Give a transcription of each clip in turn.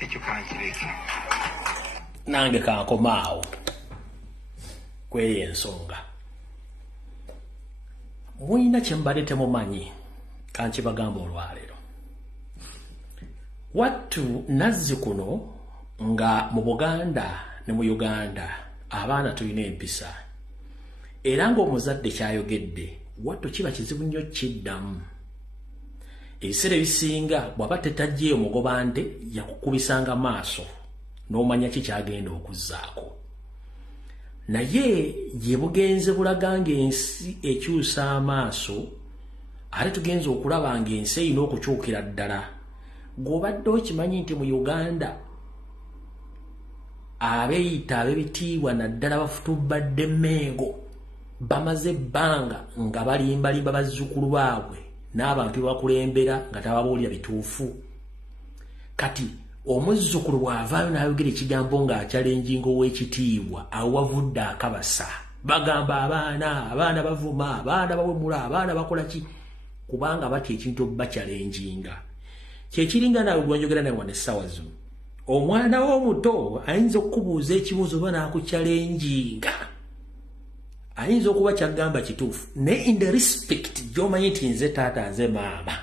ekyo kankireke nange kankomaawo kweyo ensonga mulina kye mbadde temumanyi kankibagamba olwaleero wattu Nazzikuno nga mu Buganda ne mu Uganda abaana tulina empisa era ng'omuzadde kyayogedde wattu kiba kizibu nnyo kiddamu ebiseera ebisinga bw'aba tetajjeeyo mugoba nte yakukubisanga maaso n'omanya ki kyagenda okuzzaako naye ye bugenze bulaga ng'ensi ekyusa amaaso ate tugenze okulaba ng'ensi erina okukyukira ddala ng'obadde okimanyi nti mu Uganda abeeyita ab'ebitiibwa naddala bafutubadde Mengo bamaze ebbanga nga balimbalimba bazzukulu baabwe n'abantu bakulembera nga tababuulira bituufu kati omuzzukulu bw'avaayo n'ayogera ekigambo ng'akyalenjinga ow'ekitiibwa awo wavudde akabasa bagamba abaana bavuma abaana bawemula abaana bakola ki kubanga batya ekintu bakyalenjinga kyekiringa naawe gwenjogera naye wane essaawa zino omwana w'omuto ayinza okukubuuza ekibuuzo oba n'akukyalenjinga ayinza okuba kyagamba kituufu naye in the respect gy'omanyi nti nze taata nze maama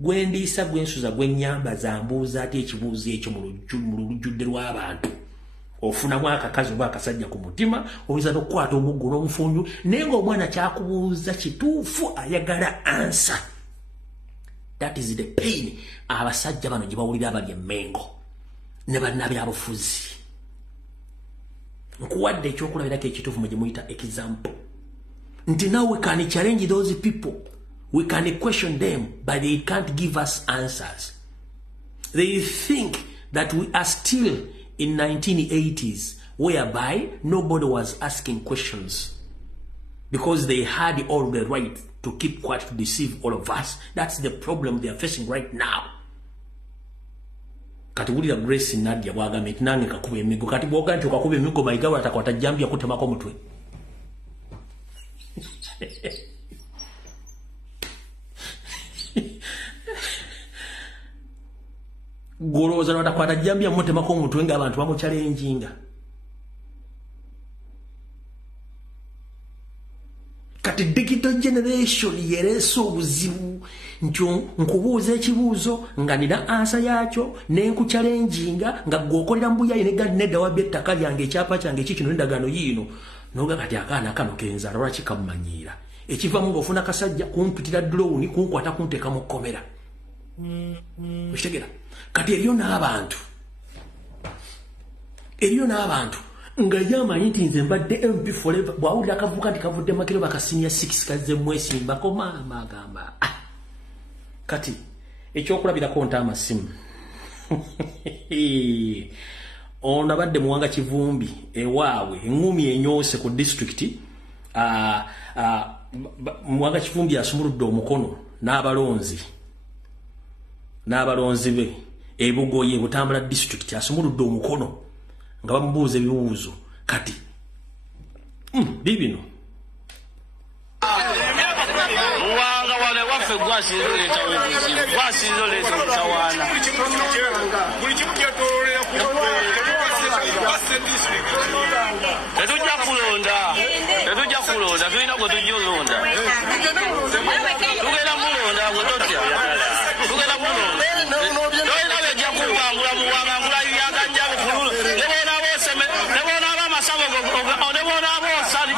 gwendiisa gwensuza gwennyambaza mbuuza ate ekibuuzo ekyo mu lujjudde lw'abantu ofunamu akakazi oba akasajja ku mutima oyinza n'okukwata omuggo n'omufunju naye ng'omwana kyakubuuza kituufu ayagala ansa. That is the pain abasajja bano gye bawulira abali Mengo ne bannabyabufuzi nkuwadde ekyokulabirako ekituufu mu gye muyita example nti now we can challenge those people. We can question them, but they can't give us answers. They think that we are still in 1980s, whereby nobody was asking questions because they had all the right to keep quiet to deceive all of us. That's the problem they are facing right now. Kati wulira Grace Nadia bwagambye nti nange kakuba emigo kati bwoga nti okakuba emigo mayigawo atakwata jambi yakutemako mutwe. Goloza n'atakwata jambi yamutemako omutwe ng'abantu bamukyalenjinga. Kati digital generation yereese obuzibu nti nkubuuza ekibuuzo nga nina ansa yakyo n'enkukyalenjinga nga gw'okolera mbuyayi nedda wabya ettaka lyange ekyapa kyange kikino n'endagaano yiino n'oga kati akaana kano kenzaala lwaki kamumanyiira ekivamu ng'ofuna kasajja kumpitira drone kunkwata kunteeka mu kkomera. Okitegera kati eriyo n'abantu nga yamanyi nti nze mbadde MP forever bwawulira akavuka nti kavudde makiro bakasinya 6 kazze mwesimbako maama agamba kati ekyokulabirako nta amasimu ono abadde Muwanga Kivumbi ewaabwe eŋŋumi enyoose ku district Muwanga Kivumbi asumuludde omukono n'abalonzi be ebugoye Butambula district asumuludde omukono nga bamubuuza ebibuuzo kati bibino Muwanga wane waffe gwasizo leeta mutawaana tetujja kulonda tulina gwe tujja olonda tugenda mulonda gwe totya tugenda mulonda tolina bejja kubangula Muwanga ngula yagajja bufululu nebona aboseme nebona abamasabo nebona abosali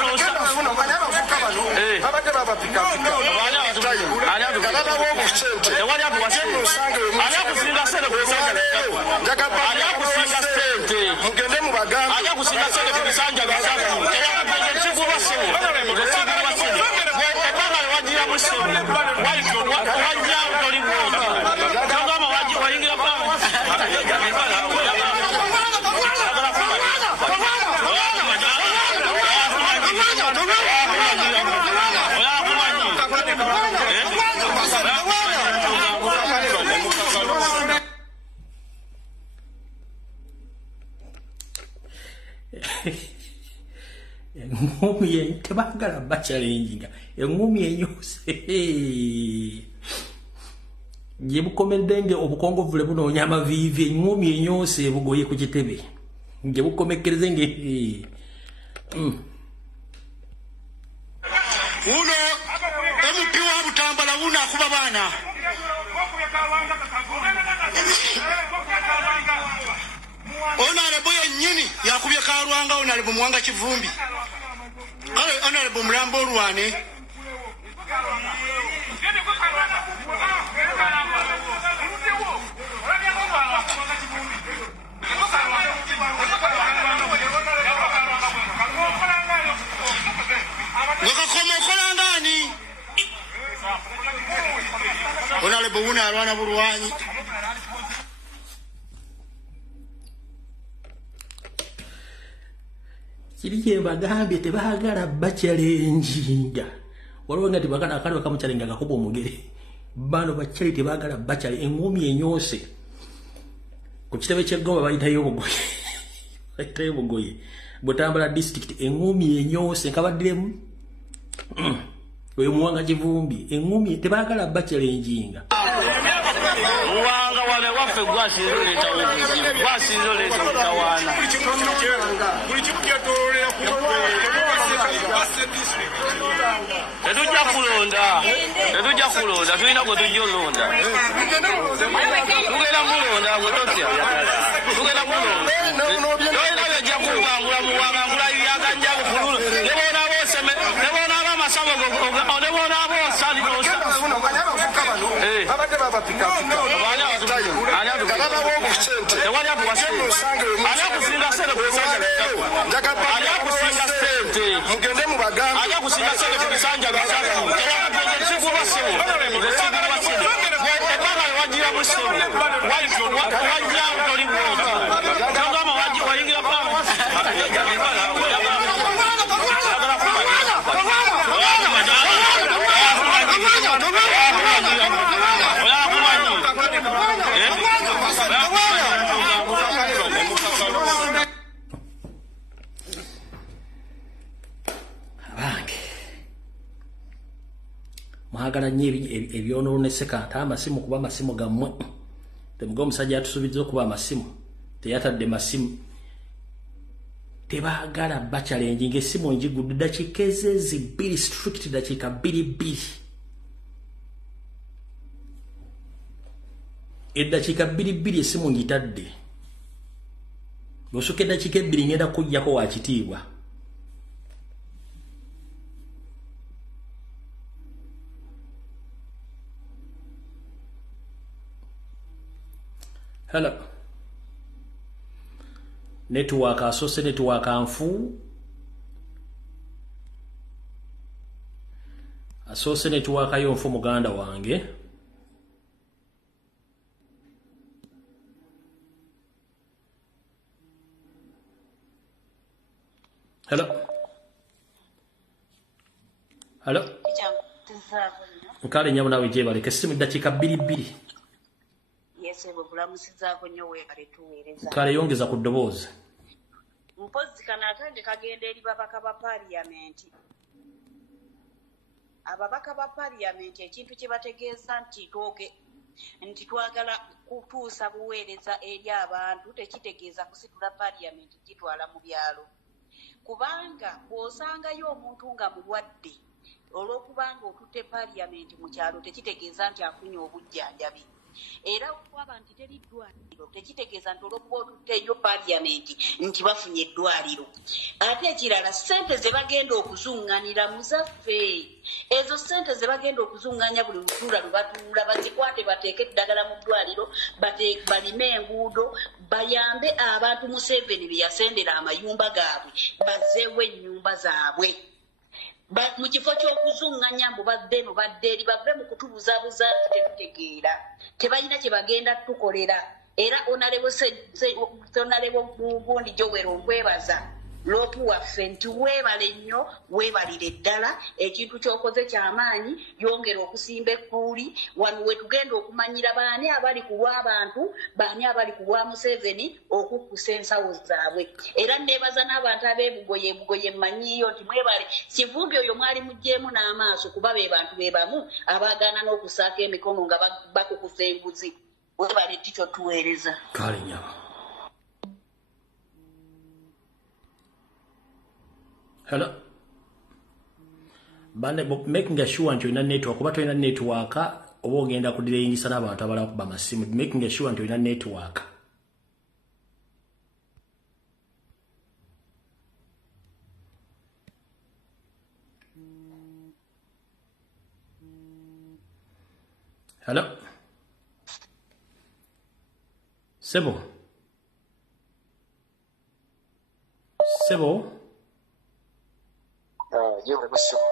eŋŋumi tebagala bakyalenjinga eŋŋumi enyoose gye bukomedde obukongovule bunoonya amaviivi eŋŋumi enyoose ebugoye ku kitebe gye bukomekkereze uno MP wa Butambala uno akuba baana Honorable yennyini yakubye Kalwanga Honorable Muwanga Kivumbi kale Honorable Mulambo Olwane Honorable Wuna alwana bulwanyi kiri kye bagambye tebaagala bacalenjinga waliwo nga tebagala akali bakamucalenga akakuba omugere bano bakyali tebaagala bakyale eŋŋumi enyoose ku kitebe ky'eggomba bayitayo obugoye Butambala district eŋŋumi enyoose nkabaddiremu oyo Muwanga Kivumbi eŋŋumi tebaagala bacalenjinga Muwanga wale waffe gwasinzo leeta obutawaana tetujja kulonda tulina gwe tujja olonda tugenda mulonda gwe totya tugenda mulonda tolina byojja kubangula muwangangula byagajja bukululu ne boona booseme ne boona abamasabo ne boona boosali mwagala nnyo ebyonoonese ate amasimu kuba amasimu gammwe temuga omusajja atusuubizza okuba amasimu teyatadde masimu tebaagala bacalenji ng'essimu njigudde dakiika ezezi 2 strict dakiika 2 eddakiika 2 essimu ngitadde bw'osukka eddakiika 2 ngenda kujjako wa kitiibwa Hello. Network asose network anfu. Asose network ayo nfu muganda wange. Hello. Hello. Nkale nyabona wijebale kesimu dakika 2. Kale yongeza ku ddoboozi. Mpozi kana atende kagenda eri babaka ba parliament. Ababaka ba parliament ekintu kye bategeeza nti twagala kutuusa buweereza eri abantu tekitegeeza kusitula parliament gitwala mu byalo. Kubanga bw'osangayo omuntu nga mulwadde olw'okubanga otutte parliament mu kyalo tekitegeeza nti afunye obujjanjabi. Era okuba nti teri ddwaliro tekitegeeza nti olw'okuba otutteyo parliament nti bafunye eddwaliro. Ate ekirala ssente ze bagenda okuzunganira muzaffe ezo ssente ze bagenda okuzunganya buli lutuula lwe batuula bazikwate bateeke eddagala mu ddwaliro balime enguudo bayambe abantu Museveni be yasendera amayumba gaabwe bazzeewo ennyumba zaabwe. Mu kifo ky'okuzunganya mbu badde eri bave mu kutubuzabuza tetutegeera tebalina kye bagenda tukolera. Era onalebo Bugundi Joel nkwebaza loopu waffe nti weebale nnyo weebalire ddala ekintu ky'okoze ky'amaanyi yongera okusimba ekkuuli wano we tugenda okumanyira baani abali ku lw'abantu baani abali ku lwa Museveni okukkusa ensawo zaabwe era neebaza n'abantu ab'ebugoye mmanyiiyo nti mwebale Kivumbi oyo mwali mugjeemu n'amaaso kuba be bantu be bamu abaagaana n'okusaako emikono nga bakukusa enguzi webale tikyo tuweereza kale nyama hello bane making sure nti olina network kuba tolina network oba ogenda kudireyingisa n'abantu abala kuba masimu making sure nti olina network hello Sebo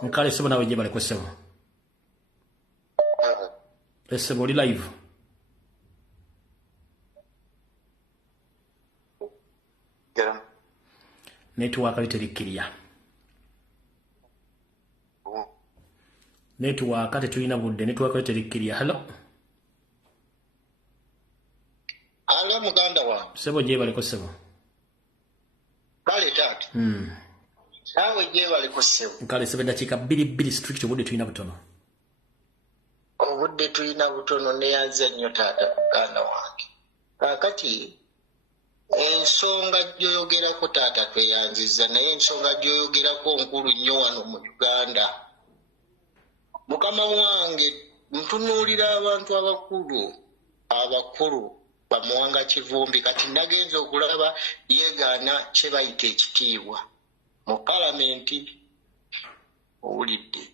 nkale Sebo nawe jebale ko Sebo Sebo li live network aliterikiriya network tetulina budde network aliterikiriya hello ala muganda wa Sebo jebale ko Sebo kale tatu nawe jebale ko Sebo nkale 7 dakiika 2 strict obudde tulina butono obudde tulina butono neyanze nnyo taata muganda wange kakati ensonga gyoyogerako taata tweyanziza naye ensonga gyoyogerako nkulu nnyo wano mu Uganda mukama wange ntunuulira abantu abakulu bamuwanga Kivumbi kati nagenze okulaba yeegaana kye bayita ekitiibwa mu palamenti owulidde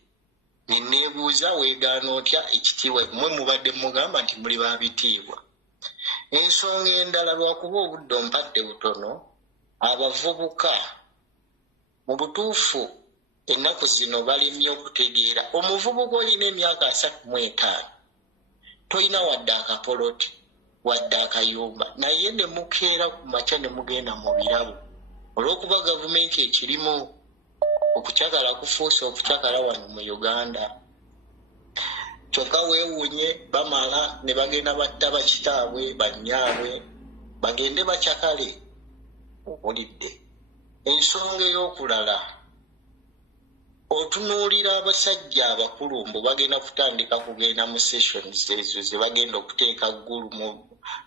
neneebuuza weegaana otya ekitiibwa mwe mubadde mugamba nti muli babitiibwa ensonga endala lwakuba obudde ompadde butono abavubuka mu butuufu ennaku zino balemye okutegeera omuvubuka olina emyaka 35 tolina wadde akapoloti wadde akayumba naye ne mukeera ku makya ne mugenda mu birabo olw'okuba gavumenti ekirimu okukyagala kufuusa okukyagala wano mu Uganda kyokka weewuunye bamala ne bagenda batta bakitaabwe bannyaabwe bagende bakyakale owulidde ensonga ey'okulala otunuulira abasajja abakulu mbu bagenda kutandika kugenda mu sessions ezo ze bagenda okuteeka ggulu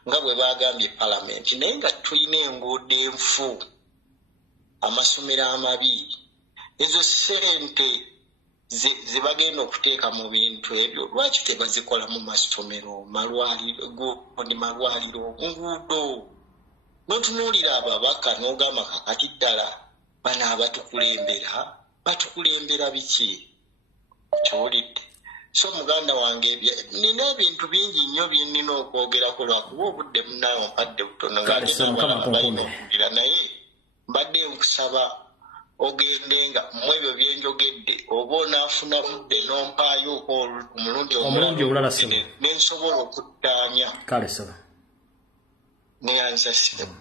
nga bwe bagambye palamenti naye nga tulina enguudo enfu amasomero amabi ezo ssente ze bagenda okuteeka mu bintu ebyo lwaki tebazikola mu masomero malwaliro nguudo notunuulira ababaka n'ogamba kakati ddala bano batukulembera biki kiwulidde so muganda wange nina ebintu bingi nnyo byenina okwogerako lwakuba obudde munayo mpadde butono ngabalinaokugira naye mbadde nkusaba ogende nga mu ebyo byenjogedde oba onaafuna budde n'ompaayo omulundi omulala nensobola okuttaanya kale saba neyanza Sebo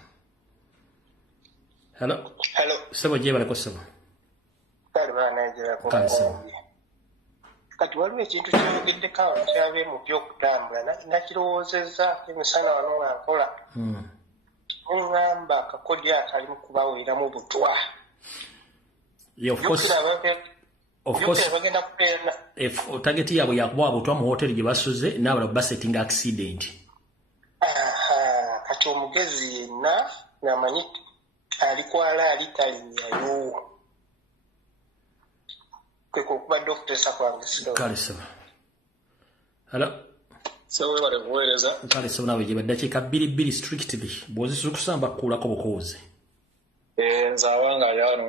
hello Sebo jebaleko Sebo kale baanagerako kati waliwo ekintu kyogeddeko awo kyabe mu byokutambula nakirowoozezza emisana wano nga nkola neŋŋamba akakodi akali mu kubawuliramu butwa target yaabwe yakubawa butwa mu hoteri gye basuze n'abala basetting accident kati omugezi yenna namanyi alikwala alitalinnyayo kwekuba dokutesa kwange kale saba hello sewe bale kuweereza kale saba nawe gye baddakiika 2 strictly bw'ozisuza okusamba kukulako bukozi nze awanga ali wano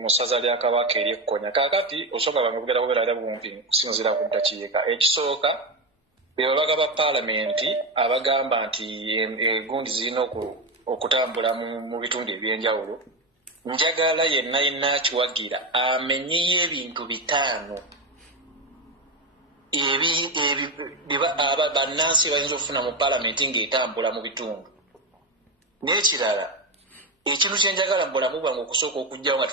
mu ssaza lya Kabaka ery'Ekkonya kaakati osooka bamugera bubeera bumpi kusinziira ku ddakiika ekisooka be babaka ba paalamenti abagamba nti egundi zirina okutambula mu bitundu ebyenjawulo njagala yenna akiwagira amenyeyo ebintu 5 bannansi bayinza okufuna mu paalamenti ng'etambula mu bitundu n'ekirala ekintu kyenjagala mbulamu bwange okusooka okujjawo nga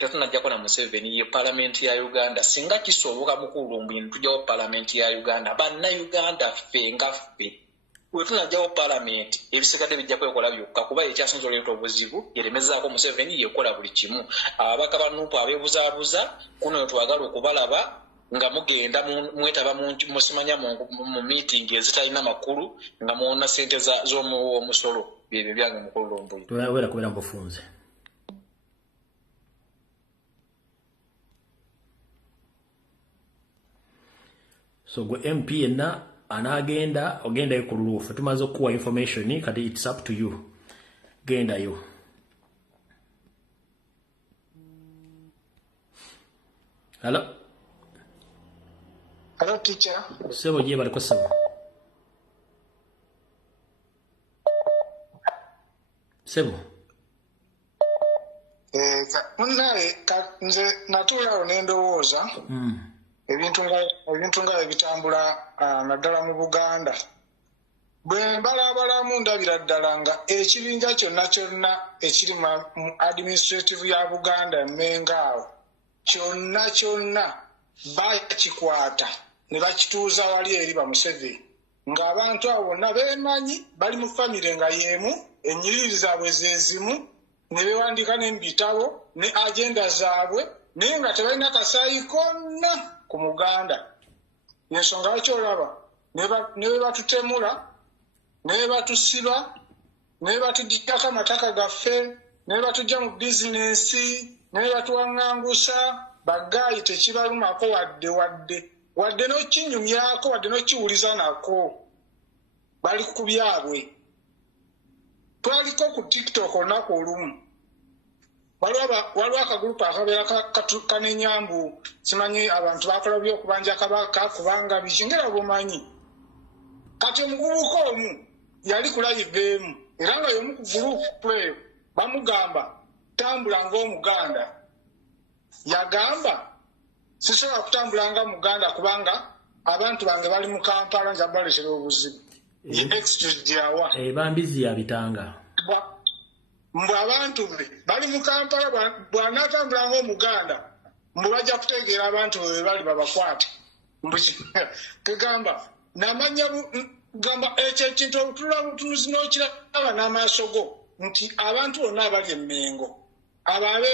tetunajjako na Museveni ye paalamenti ya Uganda singa kisoboka mukulu mbini tujjawo paalamenti ya Uganda bannayuganda ffe nga ffe bwe tunajjawo paalamenti ebisigadde bijja kwekola byokka kuba ekyasinza oleeta obuzibu yeremezaako Museveni yekola buli kimu ababaka ba Nuupu abeebuzaabuza kuno we twagala okubalaba nga mugenda mwetaba musimanya mu meeting ezitalina makulu nga muwona ssente z'omusolo byebyo byange mukulu Lomboyi wera kubeera mbufunze so gwe MP yenna anagenda ogendayo ku luluufu tumaze okuwa information kati it's up to you gendayo Hello teacher sebo je bali kusaba sebo munaye nze natulawo n'endowooza ebintu nga ebitambula naddala mu Buganda bwe mbalabalamu ndabira ddala nga ekibinja kyonna kyonna ekiri mu administrative ya Buganda Mengaawo kyonna bakikwata ne bakituuza wali eri ba Museveni ng'abantu abo bonna beemanyi bali mu famire nga y'emu ennyiriri zaabwe zezimu ne beewandiika ne mu bitabo ne agenda zaabwe naye nga tebalina kasaayi konna ku Muganda yensonga lwaki olaba ne be batutemula ne be batusiba ne be batuggyako amataka gaffe ne be batujja mu bizinensi ne be batuwaŋŋangusa bagaayi tekibalumako wadde n'okinyumyako wadde n'okiwuliza nako bali ku byabwe twaliko ku TikTok olunaku olumu waliwo akagurupu akabeera kanenyambu simanyi abantu bakola byokubanja kabaka kubanga biki ngera bumanyi kati omuvubuka omu yali kulayiveemu era nga y'omu ku gurupu eyo bamugamba tambula ng'Omuganda yagamba sisobola kutambula nga Muganda kubanga abantu bange bali mu Kampala nja balekera obuzibu ye excuse gyawa bambizi yabitanga mbwe abantu be bali mu Kampala bw'anaatambula ng'Omuganda mbwe bajja kutegeera abantu bwe bali babakwate tegamba namanya gamba ekyo ekintu obutula butunuzi n'okiraba n'amaaso go nti abantu bonna abali emmengo ababe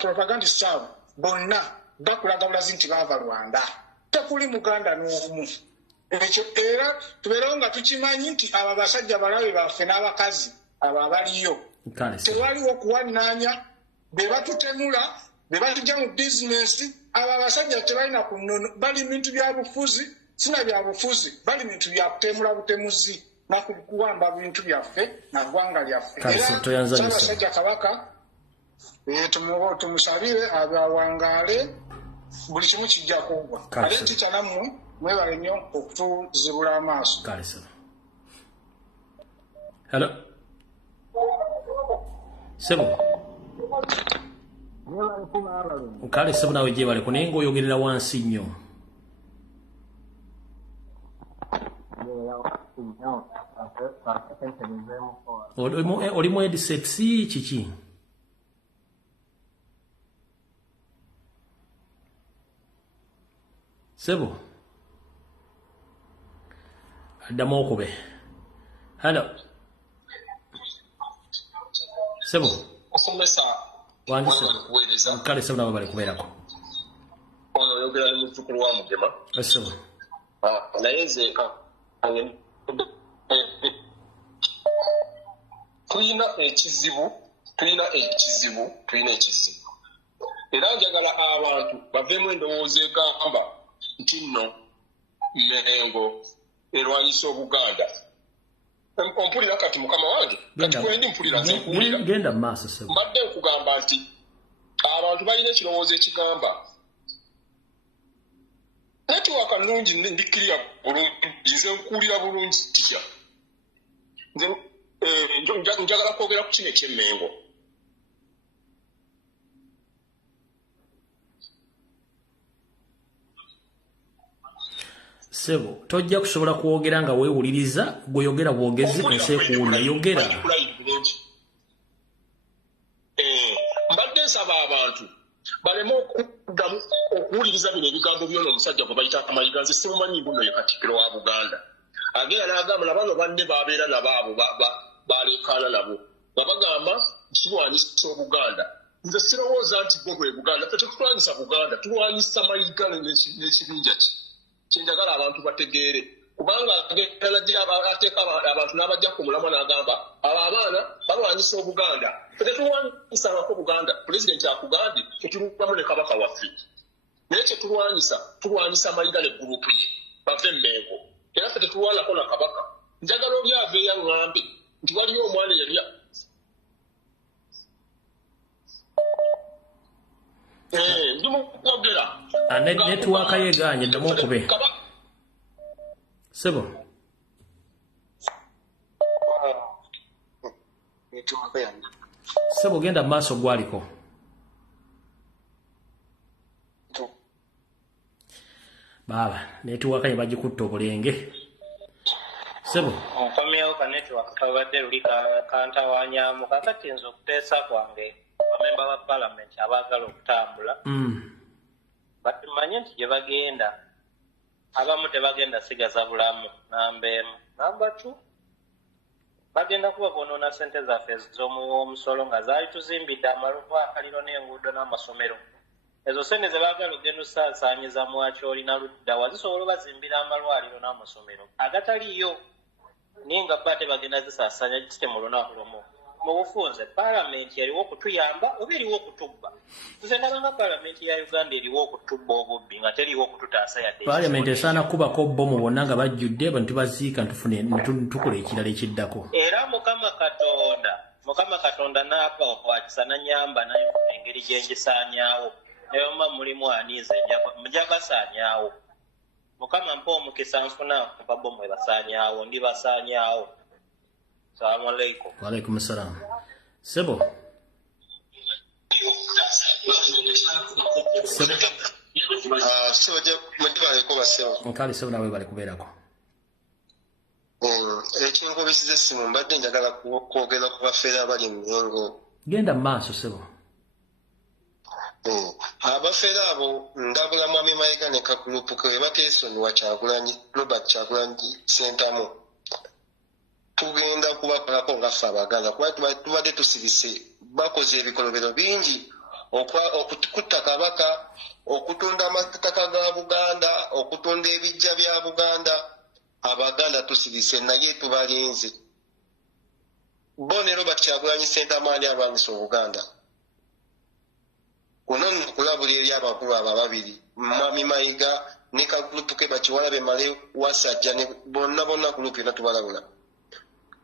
propagandist abo bonna bakulaga bulazi nti baava Rwanda tekuli Muganda n'omu ekyo era tubeerawo nga tukimanyi nti abo abasajja balabe baffe n'abakazi abo abaliyo tewaliwo okuwannaanya be batutemula be batujja mu bizinesi abo abasajja tebalina ku nnono bali bintu bya bufuzi sina bya bufuzi bali bintu bya kutemula butemuzi nakuwamba bintu byaffe na ggwanga lyaffe era Ssaabasajja Kabaka tumusabire abawangaale buli kimu kijja kuggwa ate tica nammwe mwebale nnyo okutuzibula amaaso hello sebo kale sebo nawe gyebale ku naye ng'oyogerera wansi nnyo olimu headsets kiki sebo addamu okube hello sebo omusomesa wandise kale sebo nabo bali kubeerako ono oyogera ne muzzukulu wa Mugema sebo naye nze tulina ekizibu era njagala abantu baveemu endowooza egamba nti nno Mengo erwanyisa Obuganda ompulira kati mukama wange kati kwendi mpulira nze nkuwulira genda mu maaso sebo mbadde okugamba nti abantu balina ekirowoozo ekigamba netiwaka nnungi ndikkirira bulungi nze nkuwulira bulungi tikya nze njagala kwogera ku kino eky'Emmengo Sebo tojja kusobola kwogera nga weewuliriza gweyogera bwogezi ensi ekuwulira yogera. Mbadde nsaba abantu baleme okuddamu okuwuliriza bino ebigambo by'ono omusajja gwe bayita Mayiga. Nze simumanyi mbuno ye Katikkiro wa Buganda. Agenda n'agamba nabano banne babeera nabo abo baleekaana nabo nga bagamba kirwanyisa Obuganda. Nze sirowooza nti bwe bwe Buganda ffe tetulwanyisa Buganda, tulwanyisa Mayiga n'ekibinja kye. Kyenjagala abantu bategeere kubanga ateeka abantu n'abajja ku mulamwa n'agamba abo abaana balwanyisa Obuganda. Ffe tetulwanyisa abako Buganda. Pulezidenti akugambye tetulwamu ne kabaka waffe. Naye kye tulwanyisa Mayiga ne gurupu ye bave Mmengo. Era ffe tetulwanako na kabaka. Njagala oli aveeyo aŋŋambe nti waliyo omwana eyali ndi mu kwogera. Netiwaaka yeeganye ddamu okube. Sebo. Sebo genda mu maaso gwaliko. Baba, netiwaaka ye bagikutta obulenge. Sebo. Onkomyewo ka netiwaaka kabadde luli kantawanyaamu kakati nze okuteesa kwange bamemba ba palamenti abaagala okutambula. Batumanye nti gye bagenda abamu tebagenda sigaza bulamu namba emu. Namba 2 bagenda kuba bonoona ssente zaffe ez'omusolo nga zaali tuzimbidde amalwaliro n'enguudo n'amasomero. Ezo ssente ze baagala ogenda osaasaanyiza mu Acholi na Luddawa zisobola obazimbira amalwaliro n'amasomero agataliyo naye nga bba tebagenda zisaasaanya kisitemu olunaku lumu. Mu bufunze palamenti eriwo okutuyamba oba eriwo okutubba. Nze ndabanga palamenti ya Uganda eriwo okutubba obubbi nga teriwo okututaasa yadde. Palamenti esaana kubako bbomu bonna nga bajjudde abantu baziika ntufune tukola ekirala ekiddako. Era Mukama Katonda n'apa okwakisa nanyamba nayifuna engeri gye ngisaanyaawo. Eyoma mulimu aniiza mujja basaanyaawo. Mukama mpa omukisa nfuna mpa bbomu ebasaanyaawo ndi basaanyaawo. Assalamu alaikum. Wa alaikum assalam. Sebo. Sebo je mujibale ko basebo. Nkali sebo nawe bali kubeerako. Ekinkubisiza essimu mbadde njagala kwogera ku bafeera abali mu Mmengo. Genda mu maaso sebo. Abafeera abo ndabula Mwami Mayiga ne Kagulupu ke bakeesoni wa Kyagulanyi Robert Kyagulanyi Sentamu. Tugenda kubakolako nga ffe Abaganda kuba tubadde tusibise bakoze ebikolobero bingi okutta Kabaka, okutunda amataka ga Buganda, okutunda ebijja bya Buganda. Abaganda tusibise naye tubalinze. Bo ne Robert Kyagulanyi Sentamu ani alwanyisa Obuganda. Kuno nkulabula eri abakulu abo ababiri Mwami Mayiga ne Kagulupu ke Bakiwalabe Male Wasajja ne bonna gulupu yonna tubalabula.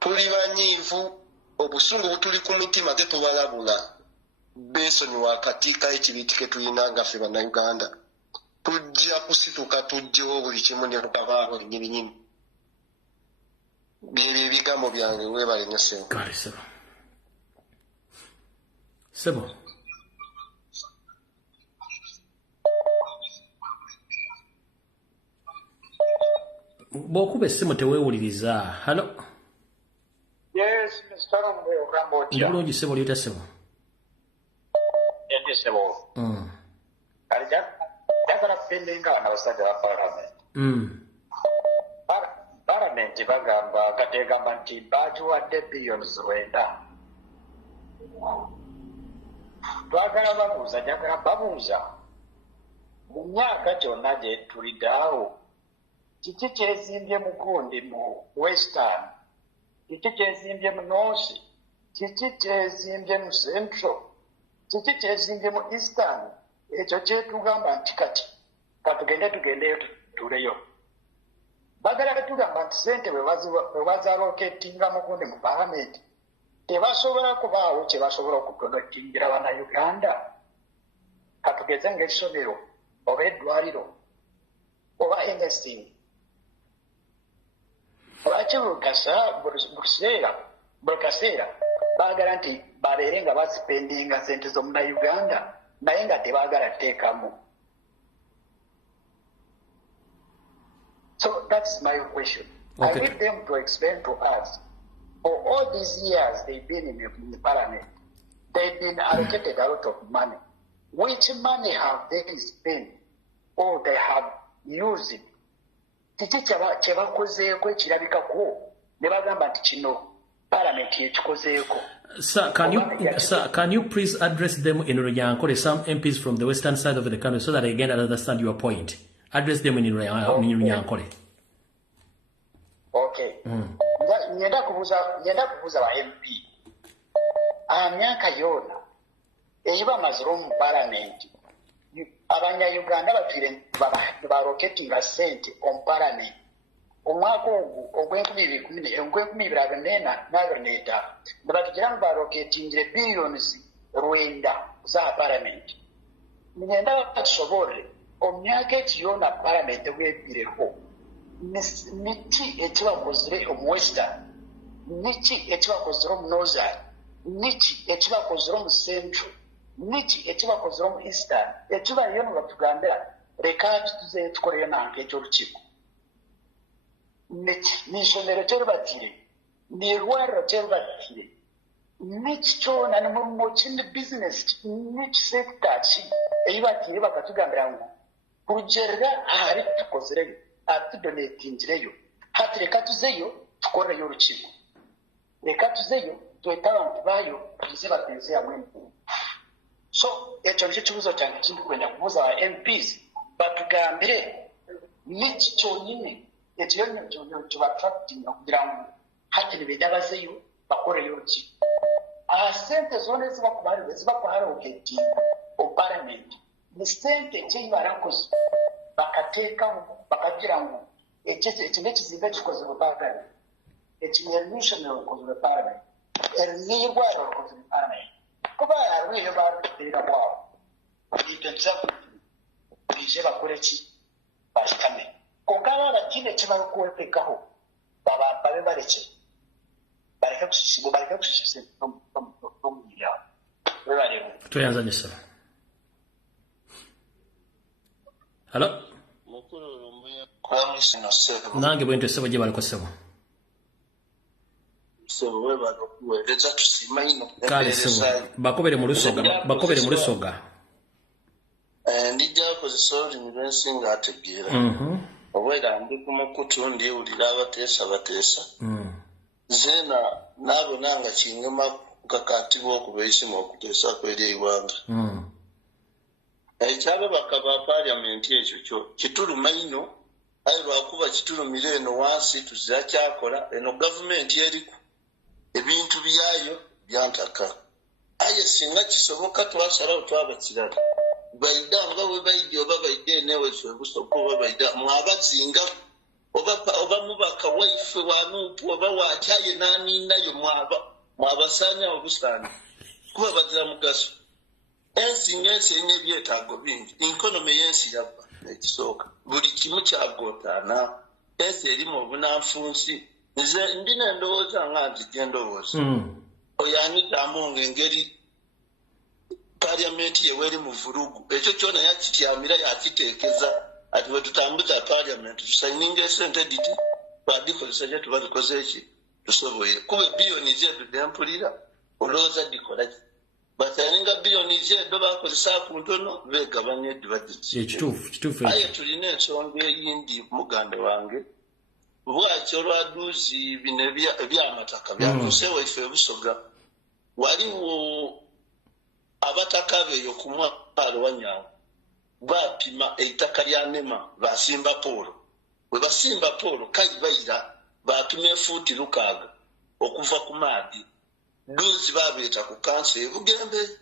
Tuli banyiivu obusungu butuli ku mitima tetubalabula. Bensoni wakati k'ekibiti ke tulina nga ffe Bannayuganda. Tujja kusituka tujjewo buli kimu ne tukabaako nnyininyini. Byebyo ebigambo byange weebale nnyo Sebo. Kale Sebo. Sebo. Bw'okuba essimu teweewuliriza. Halo. Yes, Mr. Rombe Okambotya. Ndulungi Sebo liita Sebo. Enti Sebo. Jagala kupendinga n'abasajja ba palamenti. Palamenti bagamba kategamba nti bagiwadde biliyoni 9. Twagala babuuza mu myaka gyonna gye tulidde awo kiki kyezimbye mu gundi mu Western, kiki kyezimbye mu North, kiki kyezimbye mu Central, kiki kyezimbye mu Eastern. Ekyo kyetugamba nti kati tugende tuleyo. Bagala betugamba nti ssente bwe bazaloketinga mu gundi mu palamenti tebasobola kubaawo kye basobola okutonotingira Bannayuganda. Katugeze ng'essomero oba eddwaliro oba investing. Lwaki buli kaseera baagala nti babeere nga basipendinga ssente z'Omunnayuganda naye nga tebaagala tteekamu. So that's my question. Okay. I need them to explain to us, for all these years they've been in the parliament, they've been allocated a lot of money. Which money have they spent or they have used? Kiki kyebakozeeko ekirabikako ne bagamba nti kino parliament yekikozeeko. Sir, can you please address them in Runyankore, some MPs from the western side of the country, so that again I understand your point. Address them in Runyankore. Okay. Nyenda kubuza wa MP. Myaka yona eyiba maziro mu parliament. Abanya-Uganda baroketinga sente on parliament. Omwaka ogwo ogw'Enkumi-2024 nebatugira ngu baroketingire billions 9 za parliament. Ngenda batusobole omyaka ekiyona parliament bwebireko niki ekibakozire omu western, niki ekibakozire omu northern, niki ekibakozire omu central, niki ekibakozire omu eastern, ekibaliyo nga batugambira leka tuze tukoleyo nanka eky'olukiiko. N'isomero kyerubatire, n'irwariro kyerubatire, niki kyona nimulimo kindi business, niki sector ki eyibatire bakatugambira ngu kurugyerera ahari tukozireyo atudonetingireyo hati leka tuzeyo tukoreyo olukiiko, leka tuzeyo twete abantu baayo tuze batenze hamwe. So ekyo nikyo kibuuzo kyange kindi kwenda kubuuza wa MPs batugambire niki kyonyine ekiyonyo kyebatraktinga kugira ngu hati nibenda bazeyo bakoreyo olukiiko. Sente zoona ezibakuharoketinga o parliament ni sente ekyeyibarakoze bakateekamu bakagira ngu ekyo n'ekizimbe kikozebwe parliament, ekinyerushaniro lukozebwe parliament, erinirwaro lukozebwe parliament. Kuba hariho eyo bateera bwawo ipetsa ije bakore ki bashikame konka abakine ekibarokwetekaho babe bareke kushishisa omulyawo. Tweyanzanyisa. Hello? Nange bwente sebo gye baliko sebo. Kale sebo. Bakobere mu lusoga. Ndijja kozesa olulimi lwensinga ategeera. Obwera ndi kumukutu ndiwulira abateesa. Zeena naabona nga kingema kukakatibwa okubeesimu okuteesa kweri eggwanga. Ekyababaka ba paliamenti ekyo kyo kituluma ino, aye lwakuba kitulumira eno wansi tuzira kyakola, eno gavumenti eriku ebintu byayo byantaka. Aye singa kisoboka twasalawo twaba kirala. Baida nga we baidi oba baide newe busoko oba baida mwabazinga oba mubaka waife wanupu oba wakyaye nani nayo mwabasanya obusana kuba badira mugaso. Ensi ebyetaago bingi, inkonomi y'ensi yabba ekisooka buli kimu kyagotaana, ensi erimu obunanfunsi. Nze ndina endowooza nga nzijja endowooza oyanyigamu ng'engeri parliament yeweri mu vulugu ekyo kyona yakityamira yakiteekeza ati bwe tutambuza parliament tusayininga esente diti twadikozesa kye tuba tukoze eki tusoboye kuba biliyoni zeedu dempulira olowooza dikola ki basayininga biliyoni zeedu bakozesa ku ntono beegabanya edibagiti ekituufu. Aye tulina ensonga eyindi muganda wange bwaki olwaduuzi bino ebyamataka byatuusewo ife ebusoga waliwo abataka beeyo ku mwalo wa Nyango bapima eitaka lya Nema basimba Polo. Bwe basimba Polo kayibayira bapima efuuti 6 okuva ku maadi. Duuzi babeeta ku kanso ebugembe.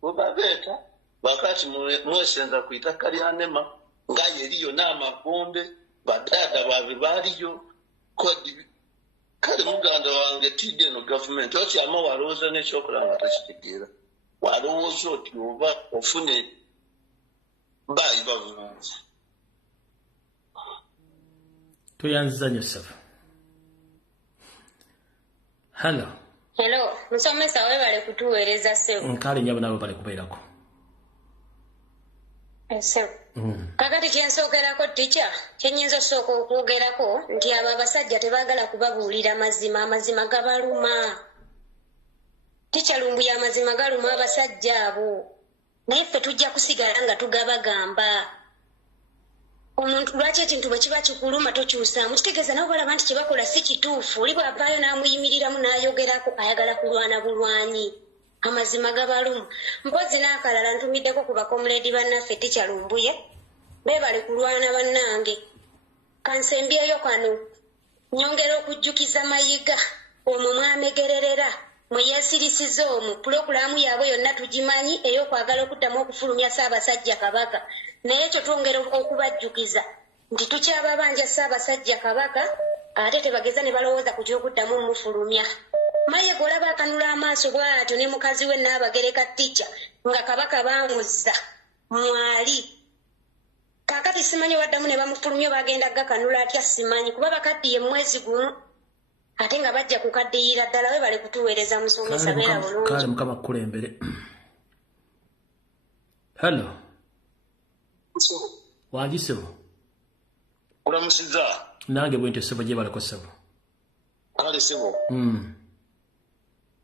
Bwe babeeta bakati mwesenza ku itaka lya Nema nga yeriyo n'amagombe badaada baabe baaliyo kodi. Kale muganda wange tidde eno gavumenti okyama walowooza n'ekyokola nga takitegeera. Walowooza oti oba ofune bayiba bulungi. Tuyanzizanyo sebo. Hello. Musomesa webale kutuweereza sebo. Nkale nyabo nabo bali kubeerako. kakati kyensookerako tica kyenyinza osooka okwogerako nti abo abasajja tebaagala kubabuulira amazima gabaluma tica lumbuya amazima galuma abasajja abo naye ffe tujja kusigala nga tugabagamba omuntu lwaki ekintu bwe kiba kikuluma tokyusaamu kitegeeza nabo balaba nti kyebakola si kituufu oli bwavaayo n'amuyimiriramo n'ayogerako ayagala kulwana bulwanyi amazima gabaluma mpozi n'akalala ntumiddeko ku bakomuledi bannaffe tica lumbuye beebale kulwana bannange kansembyeyo kano nyongera okujjukiza mayiga omwo mwamegererera mwe yeesirisiza omwo pulogulaamu yaabwe yonna tugimanyi ey'okwagala okuddamu okufulumya Ssaabasajja Kabaka naye ekyo twongera okubajjukiza nti tukyababanja Ssaabasajja Kabaka ate tebageza ne balowooza ku ky'okuddamu omufulumya mayiga olaba akanula amaaso bw'atyo ne mukazi we Nnaabagereka tica nga Kabaka baamuzza mwali kaakati simanyi waddamu ne bamufulumya bagenda gakanula atya simanyi kuba bakaddiye mwezi gumu ate nga bajja kukaddiyira ddala we bale kutuweereza musomesa beera bulungi kale mukama kulembere hello wangisebo kulamusiza nange bwente sebo gye baleko sebo kale sebo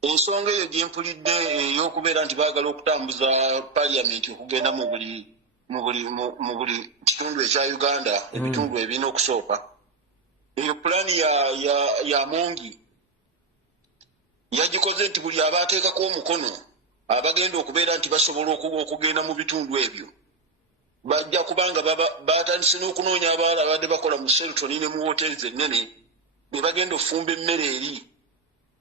ensonga eyo gyempulidde ey'okubeera nti baagala okutambuza paliamenti okugenda mu buli kitundu ekya Uganda ebitundu ebirina okusooka eyo pulaani ya Mongi yagikoze nti buli abaateekako omukono abagenda okubeera nti basobola okugenda mu bitundu ebyo bajja kubanga batandise n'okunoonya abaala abadde bakola mu Sheraton ne mu woteeri ennene be bagenda okufumba emmere eri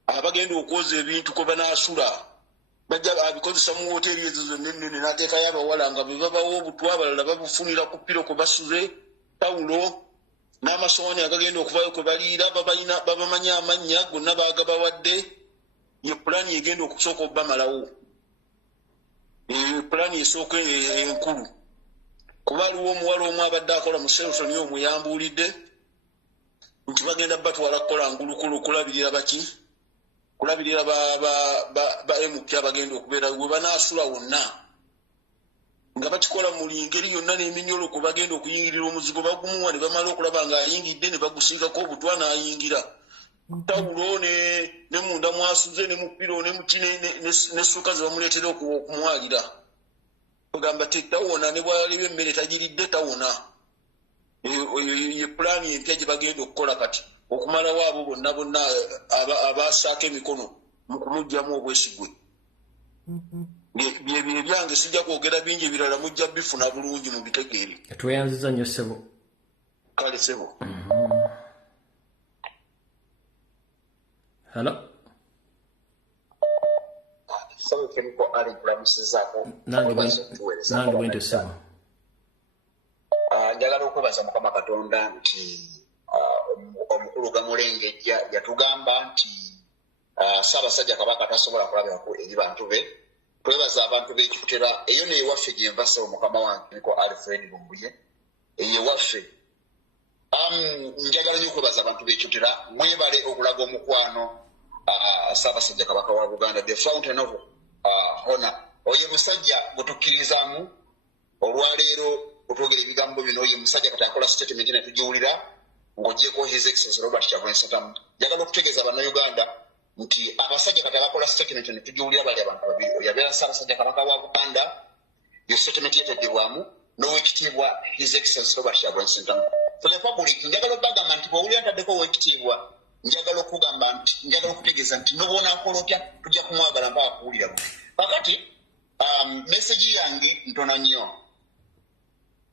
abagenda okwoza ebintu kwe banaasula bajja abikozesa mu woteeri ezo zonna ennene n'ateekayo abawala nga be babawa obutwa abalala babufunira ku ppiro kwe basuze tawulo n'amasowaani agagenda okuvayo kwe baliira babamanyi amannya gonna baagabawadde ye pulaani egenda okusooka obbamalawo pulaani esooka enkulu kuba aliwo omuwala omu abadde akola mu Sheraton omwe yambuulidde nti bagenda batwala kukola ngulukulu kulabirira baki kulabirira ba MP abagenda okubeera we banaasula wonna nga bakikola mu ngeri yonna n'eminyolo kwe bagenda okuyingirira omuzigo bagumuwa ne bamala okulaba ng'ayingidde ne bagusiigako obutwa n'ayingira tawulo ne munda mwasuze ne mu ppiro ne muki n'essuuka ze bamuleetera okumwalira ogamba tawona ne bwaleba emmere tagiridde tawona ye pulaani empya gye bagenda okukola kati okumalawo abo bonna abasaako emikono mu kumuggyamu obwesigwe byange sijja kwogera bingi ebirala mujja bifuna bulungi mu bitegeere tweyanziza nnyo ssebo kale ssebo hello nange bwente ssebo njagala okwebaza Mukama Katonda nti omukulu Gamulengejja yatugamba nti Ssaabasajja Kabaka tasobola kulabirako eri bantu be twebaza abantu b'ekitera eyo neewaffe gyenva ssebo Mukama wange niko Alfred Lumbuye eyewaffe njagala nnyo okwebaza abantu b'ekitera mwebale okulaga omukwano Ssaabasajja Kabaka wa Buganda the fountain of honor oyo musajja gutukkirizaamu olwaleero otwogera ebigambo bino oyo musajja kati akola statement ne tugiwulira ng'ogyeko His Excellency Robert Kyagulanyi Ssentamu njagala okutegeeza bannayuganda nti abasajja kati abakola statement ne tugiwulira bali abantu babiri oyo abeera Ssaabasajja Kabaka wa Buganda yo statement yeteddebwamu n'owekitiibwa His Excellency Robert Kyagulanyi Ssentamu for the public njagala okubagamba nti bw'owulira ntaddeko owekitiibwa njagala okugamba nti njagala okutegeeza nti n'obwonaakola otya tujja kumwagala mpaka kuwulira bwe kakati message yange ntono nnyo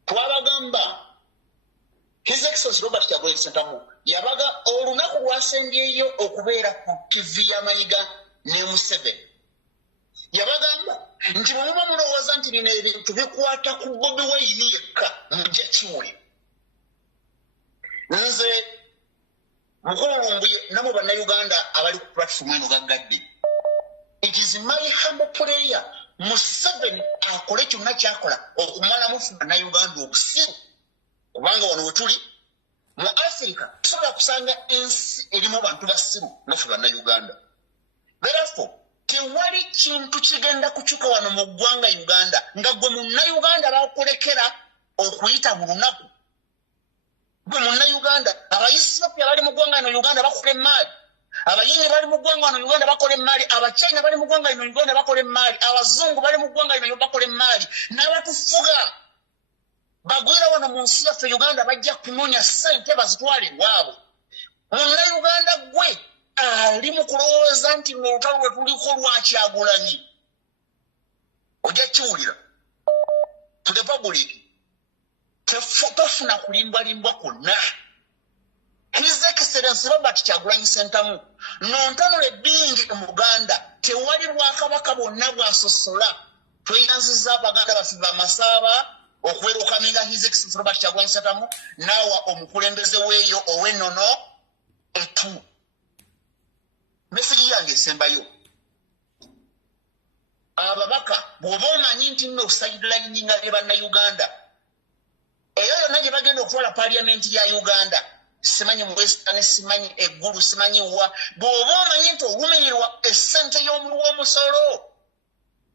twabagamba His Excellency Robert Kyagulanyi Ssentamu yabaga olunaku lwasembyeyo okubeera ku TV ya Mayiga ne Museveni yabagamba nti bwe muba mulowooza nti bino ebintu bikwata ku Bobi Wine yekka mujja kiwulira nze mukulu Lumbuye namwe bannayuganda abali ku platform eno gaggadde it is my humble prayer Museveni akole kyonna kyakola okumalamu ffe bannayuganda obusiru kubanga wano wetuli mu Africa tusobola kusanga ensi erimu abantu basiru naffe bannayuganda therefore tewali kintu kigenda kukyuka wano mu ggwanga Uganda nga gwe munnayuganda bakulekera okuyita mu lunaku. Gwe munnayuganda, abayisirapya bali mu ggwanga no Uganda bakola emmaali, abayinyi bali mu ggwanga no Uganda bakola emmaali, abachina bali mu ggwanga no Uganda bakola emmaali, abazungu bali mu ggwanga no bakola emmaali, n'abatufuga bagwira wano mu nsi yaffe Uganda bajja kunoonya ssente bazitwale ewaabwe. Munnayuganda gwe ali mu kulowooza nti olutalo lwe tuliko lwa Kyagulanyi ojja kiwulira to the public tofuna kulimbwalimbwa kwonna. His Excellency Robert Kyagulanyi Ssentamu n'ontanule bingi mu Buganda tewali bwakabaka bwonna bwasosola. Tweyanziza Abaganda baffe bamasaaba okwerukaminga His Excellency Robert Kyagulanyi Ssentamu n'awa omukulembeze weeyo ow'ennono etu. Message yange esembayo, ababaka bw'oba omanyi nti nno okusayidulayininga ne bannayuganda eyo yonna gye bagenda okutwala paliamenti ya Uganda, simanyi mu Western, simanyi eggulu, simanyi wa, bw'oba omanyi nti olumirirwa essente y'omulu w'omusolo.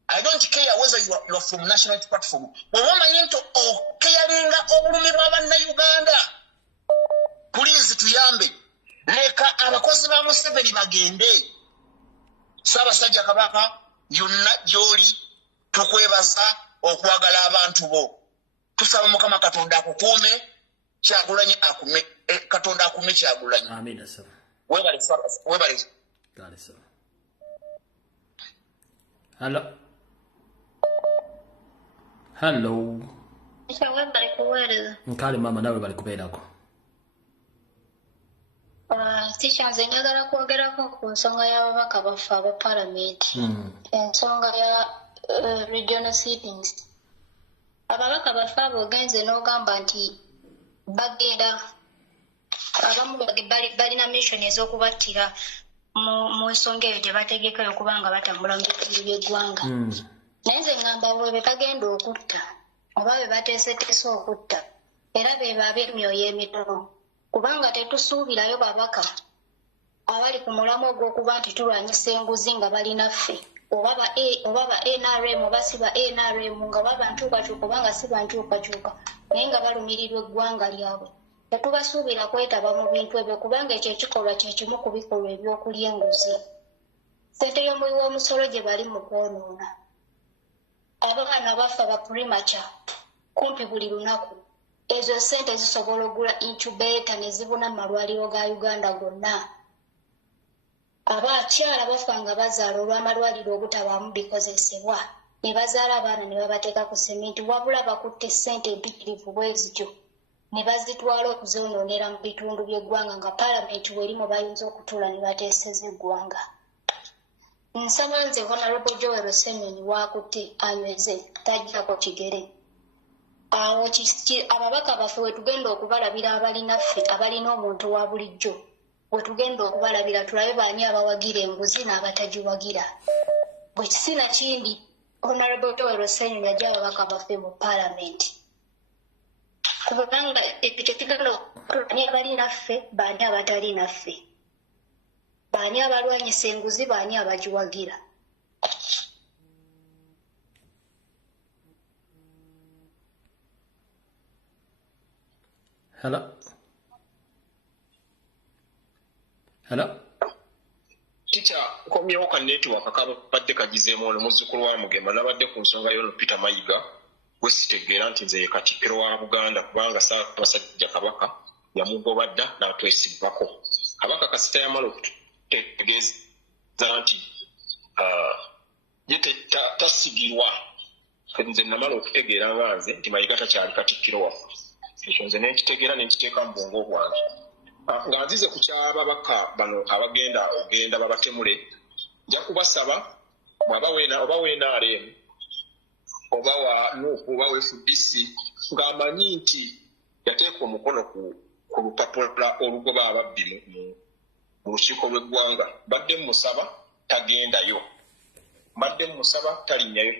I don't care whether you are from national platform. Bw'oba omanyi nti okeyalinga obulumi bw'abannayuganda, please tuyambe. Leka abakozi ba Museveni bagende. Ssaabasajja Kabaka yonna gy'oli tukwebaza okwagala abantu bo. Tusaba Mukama Katonda akukuume, Kyagulanyi akume, Katonda akume Kyagulanyi. Amina sir. Webale. Got it sir. Hello. Hello. Webale kuweereza. Nkale mama nawe bali kubeerako. Teacher nze njagala kwogerako ku nsonga y'ababaka baffe aba palamenti. Ensonga ya regional sittings. Ababaka baffe abo ogenze n'ogamba nti bagenda abamu balina mission ez'okubattira mu nsonga eyo gye bategekayo kubanga batambula mu bitundu by'eggwanga. Naye nze ngamba bwe bagenda okutta oba be bateeseteese okutta era be ab'emyoyo emitono. Kubanga tetusuubirayo babaka abali ku mulamwa ogw'okuba nti tulwanyisa enguzi nga balinaffe oba ba NRM oba si ba NRM nga baba nkyukakyuka oba nga si bankyukakyuka naye nga balumirirwa eggwanga lyabwe. Tetubasuubira kwetaba mu bintu ebyo kubanga ekyo ekikolwa kye kimu ku bikolwa ebyokulya enguzi. Ssente y'omuwi w'omusolo gye bali mu kwonoona. Abaana baffe aba premature kumpi buli lunaku. Ezo ssente zisobola okugula incubator ne zibuna mu malwaliro ga Uganda gonna. Abakyala bafa nga bazaala olw'amalwaliro obutabaamu bikozesebwa ne bazaala abaana ne babateeka ku sementi wabula bakutte ssente empitirivu bwe zityo ne bazitwala okuzoonoonera mu bitundu by'eggwanga nga palamenti werimu bayinza okutuula ne bateeseza eggwanga. Nsaba nze Honorable Joel Senyonyi waakutte anyweze tajjako kigere. Awo ababaka baffe we tugenda okubalabira abalinaffe abalina omuntu wa bulijjo we tugenda okubalabira tulabe baani abawagira enguzi n'abatagiwagira. Bwe kisina kindi Honorable Joel Senyonyi ajja ababaka baffe mu palamenti. Kubanga ekyo baani abalinaffe baani abatalinaffe. Baani abalwanyisa enguzi baani abagiwagira. Hello. Hello. Teacher, komyewo ka network akabadde kagizeemu ono muzzukulu wa Mugema nabadde ku nsonga y'ono Peter Mayiga gwe sitegeera nti nze ye Katikkiro wa Buganda kubanga Ssaabasajja Kabaka yamugoba dda n'atwesibbako. Kabaka kasita yamala okutegeeza nti ye tasigirwa. Nze namala okutegeera nga nze nti Mayiga takyali Katikkiro waffe. Ekyo nze nekitegeera nekiteeka mu bwongo bwange. Nga nzize ku kyababaka bano abagenda ogenda babatemule, nja kubasaba oba w'NRM oba wa NUP oba wa FDC ng'amanyi nti yateeka omukono ku lupapula olugoba ababbi mu lukiiko lw'eggwanga. Badde musaba tagendayo, badde musaba talinnyayo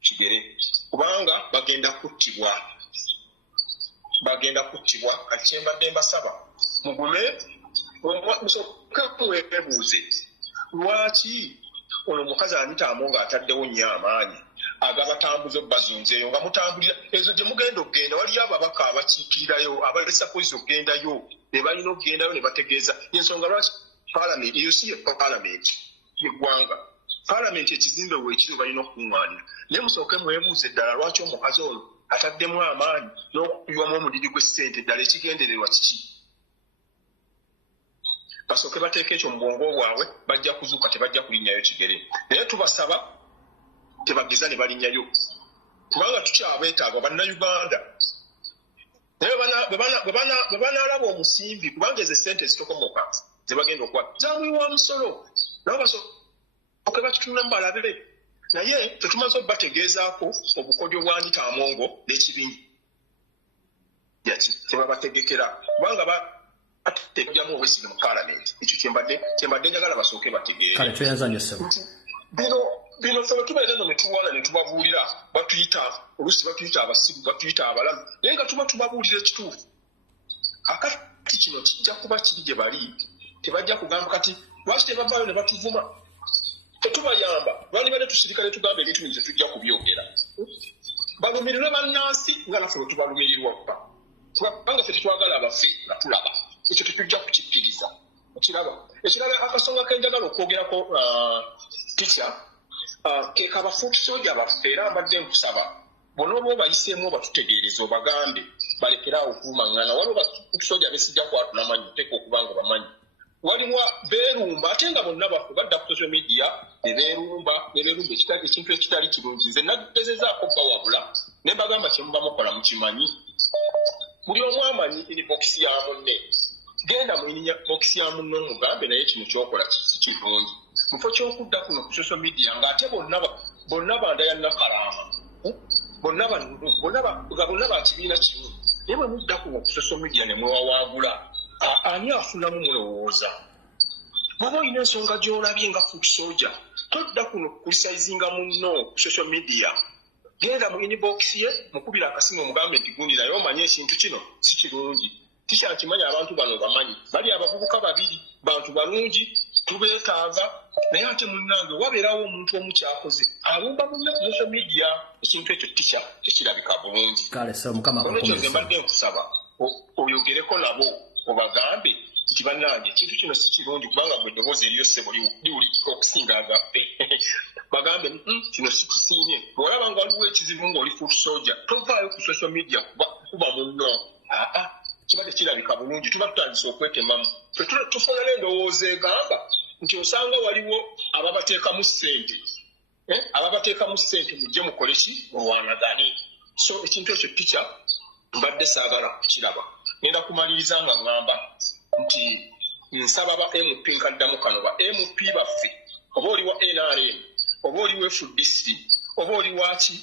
kigere kubanga bagenda kuttibwa. Kati kyembadde mbasaba mugume musooke mwebuuze lwaki ono mukazi anitamu ng'ataddewo nnyo amaanyi agabatambuza bazunzeeyo nga mutambulira ezo gye mugenda okugenda waliyo ababaka abakiikirirayo abalesa poizi okugendayo ne balina okugendayo ne bategeeza ensonga lwaki palamenti eyo si ye palamenti yeggwanga palamenti ekizimbe weekiri balina okukuŋŋaanira naye musooke mwebuuze eddala lwaki omukazi ono ataddemu amaanyi n'okuywamu omuliri gw'essente eddala ekigendererwa kiki basooke bateeka ekyo mu bwongo bwabwe bajja kuzuuka tebajja kulinnyayo kigere naye tubasaba tebageza ne balinnyayo kubanga tukyabeetaaga bannayuganda naye bwe banaalaba omusimbi kubanga ezo essente ezitokomoka ze bagenda okuwa zamuyiwa musolo nabo basooke bakitunulamu balabe naye tetumaze obategeezaako obukodyo bwa Anita-Amongo n'ekibiina yaki tebabategekera kubanga tebajjamu obwesige mu palamenti ekyo kyembadde njagala basooke bategeere kale tweyanzanya ssebo bino ffe tubeera no ne tuwala ne tubabuulira batuyita oluusi batuyita abasibu batuyita abalamu naye nga tuba tubabuulira ekituufu akati kino kijja kuba kiri gye bali tebajja kugamba kati lwaki tebavaayo ne batuvuma tetubayamba lwandibadde tusirika ne tugamba ebintu bino tetujja kubyogera balumirirwe bannansi nga naffe bwe tubalumirirwa kubanga ffe tetwagala abafe nga tulaba ekyo tetujja kukikkiriza okiraba ekirala akasonga kenjagala okwogerako tikya kekabafuuti soja baffe era mbadde nkusaba bona oba obayiseemu obatutegeereza obagambe balekeraawo okuvumaŋŋana waliwo bafuuti soja besijja kwatula manyi oteeka okuba nga bamanyi waliwo beerumba ate nga bonna baffe badda ku social media ne beerumba ekintu ekitali kirungi nze nagezezaako bawabula ne mbagamba kyemuba mukola mukimanyi buli omu amanyi inbox ya munne genda mu inbox ya munne omugambe naye kino kyokola si kirungi mufo kyokudda kuno ku social media ng'ate bonna banda ya Nakalaama bonna bakibiina kimu naye bwe mudda kuno ku social media ne mwewawaagula ani afunamu mulowooza bw'oba olina ensonga gy'olabye nga foot soja todda kuno kulisaizinga munno ku social media genda mu inbox ye mukubira akasimu omugambe nti gundi naye omanye ekintu kino si kirungi tikyankimanya abantu bano bamanyi bali abavubuka babiri bantu balungi tubeetaaga naye ate munnange wabeerawo omuntu omu kyakoze alumba munne ku social media ekintu ekyo tikya tekirabika bulungi olwekyo nze mbadde nkusaba oyogereko nabo obagambe nti bannange ekintu kino si kirungi kubanga gwe eddoboozi eriyo ssebo liwulikika okusinga agaffe bagambe kino sikisiimye bw'olaba nga waliwo ekizibu ng'oli foot soja tovaayo ku social media kuba munno kiba tekirabika bulungi tuba tutandise okwetemamu tufuna n'endowooza egamba nti osanga waliwo ababateekamu ssente mujje mukole ki mulwanagane so ekintu ekyo tikya mbadde saagala kukiraba ngenda kumaliriza nga ŋŋamba nti nsaba ba MP nkaddamu kano ba MP baffe oba oli wa NRM oba oli wa FDC oba oli waki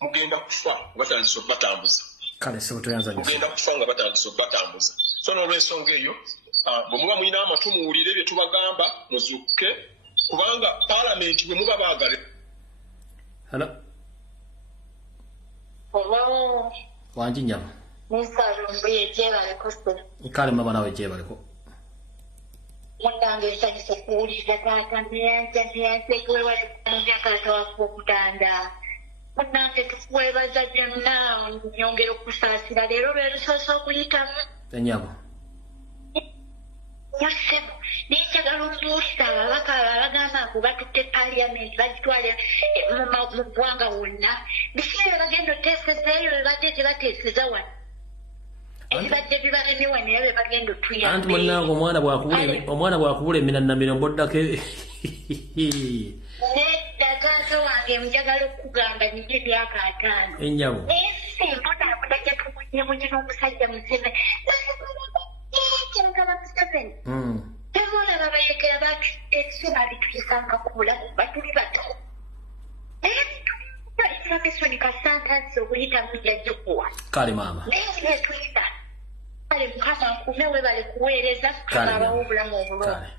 mugenda kufa batandise okubatambuza mugenda kufa nga batandise okubatambuza so n'olw'ensonga eyo bwe muba mulina amatu muwulire bye tubagamba muzuuke kubanga palamenti bwe muba baagala wangi nyama kale mama nawe gyebaleko munnange nsanyusa okuwuliriza taata neyanze kuwebalekanajakata wafe okutanda munnange tukuwebaza byonna nyongera okusaasira leero lwerusoose okuyitamu enyabo nyosebo naye njagala omubuulisa ababaka abagamba ngu batutte paliamenti bagitwale mu ggwanga wonna biseera bagenda oteesezeeyo bebadde tebateeseza wano ebibadde bibaleme wano era bebagenda otuyambe anti munnange omwana bwakubula eminannamiro mboddako nedda taata wange njagala okugamba nyo emyaka 5 enyabo naye simbonaboda gyatumunyemunye n'omusajja muzibe kyagala Museveni tebona babayekera bakiseba bituyisanga ku bulamu batuli bato naye information kasantansi okuyitamu jajjakuwa kale maama naye netulina kale mukama nkume webale kuweereza abawo obulamu obulungi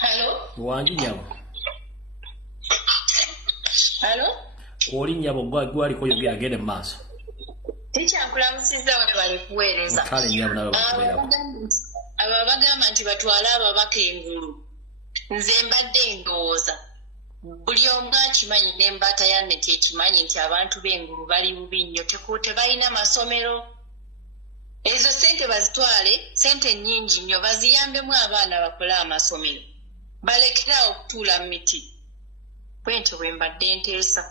Hello? Wangi nyabo. Hello? Oli nyabo gwaliko yogera gende maaso. Ticha nkulamusiza wale bali kuweereza. Kale nyabo nawe bakubeera. aba bagamba nti batwale ababaka engulu nze mbadde ndowooza buli omu akimanyi n'embaata ya neti ekimanyi nti abantu b'engulu bali bubi nnyo tebalina masomero ezo ssente bazitwale ssente nnyingi nnyo baziyambemu abaana bakole amasomero balekerawo okutuula mu miti bwentyo bwe mbadde nteesa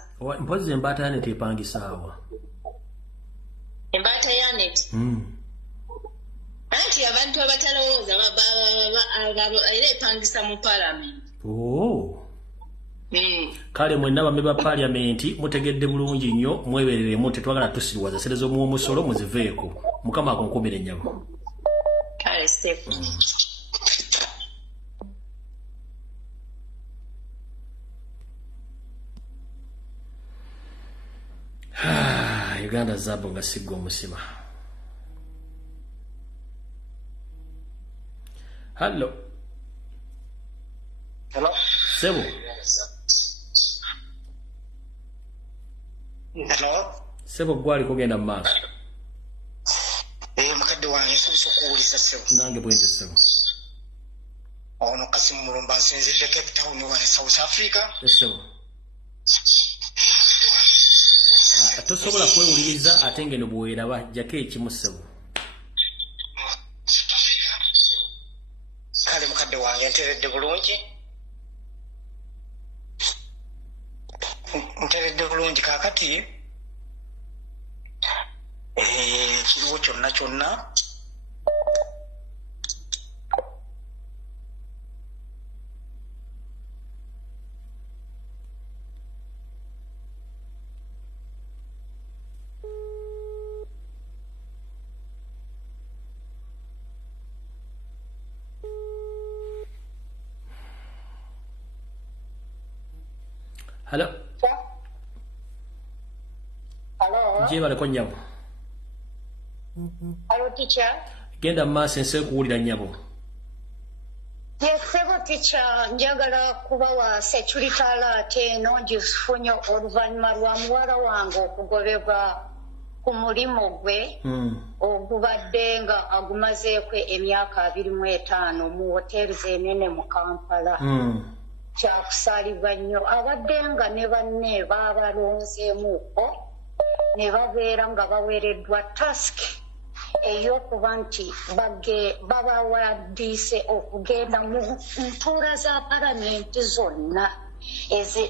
mpozi embaata ya neti epangisaawa embaata ya neti anti abantu abatalowooza era epangisa mu paalamenti kale mwenna bamme ba paalamenti mutegedde bulungi nnyo mwebereremu tetwagala tusiriwaza sente z'omuwomusolo muziveeko mukama akunkumire ennyabo kale sefu Uganda zabo nga sigga omusima. Hello. Sebo. Sebo gwali kugenda mu maaso. Mukadde wange nsobose okuwulisa Sebo. Nange bwente Sebo. Ono Kasimu Mulumba nsinzidde Cape Town wa South Africa. Sebo. Tosobola kwewuliriza ate ngeno bw'eraba jjako ekimu Sebo. Kale mukadde wange nteredde bulungi. Nteredde bulungi kaakati kiriwo kyonna Hello. Hello. Je bale ko nyabo. Hello teacher. Genda maaso ense kuwulira nyabo. Yes, Sebo teacher, njagala kubawa security alert eno gifunye oluvannyuma lwa muwala wange okugobebwa ku mulimu gwe ogubadde nga agumazeeko emyaka 25 mu hoteri zenene mu Kampala. Kyakusaalibwa nnyo abadde nga ne banne baabalonzeemuuko ne babeera nga baweereddwa task ey'okuba nti babawaddiise okugenda mu ntuula za palamenti zonna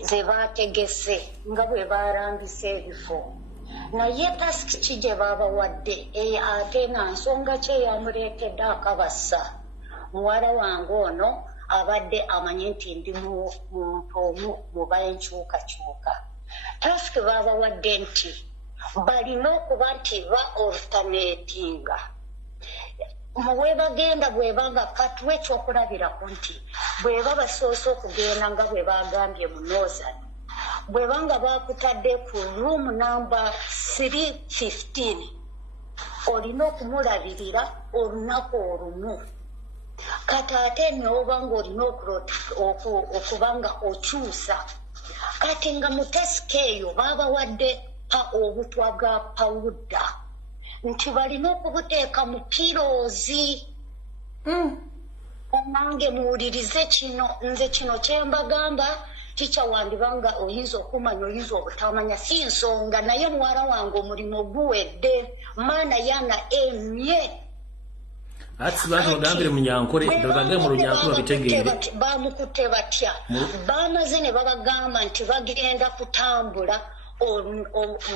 ze baategese nga bwe baalambisa ebifo naye task ki gye baabawadde ate nga nsonga ki eyamuleetedde akabasa muwala wange ono abadde amanyi nti ndi muntu omu mu b'enkyukakyuka. Task baabawadde nti balina okuba nti alternatinga muwe bagenda bwebanga katuwa ekyokulabirako nti bweba basoose okugenda nga bwe bagambye mu Northern bwebanga bakutadde ku room number 315 olina okumulabirira olunaku olumu kati ate n'oba ng'olina okuba nga okyusa kati nga mu tesika eyo baabawadde obutwa bwa pawuda nti balina okubuteeka mu kiroozi. Nange muwulirize kino nze kino kyembagamba kica wandibanga oyinza okumanya oyinza obutamanya si nsonga naye muwala wange omulimu guwedde maana yana emye ati bantu bagambire munyankore bagambire mu lunyankore babitegeere bamukutte batya bamaze ne babagamba nti bagenda kutambula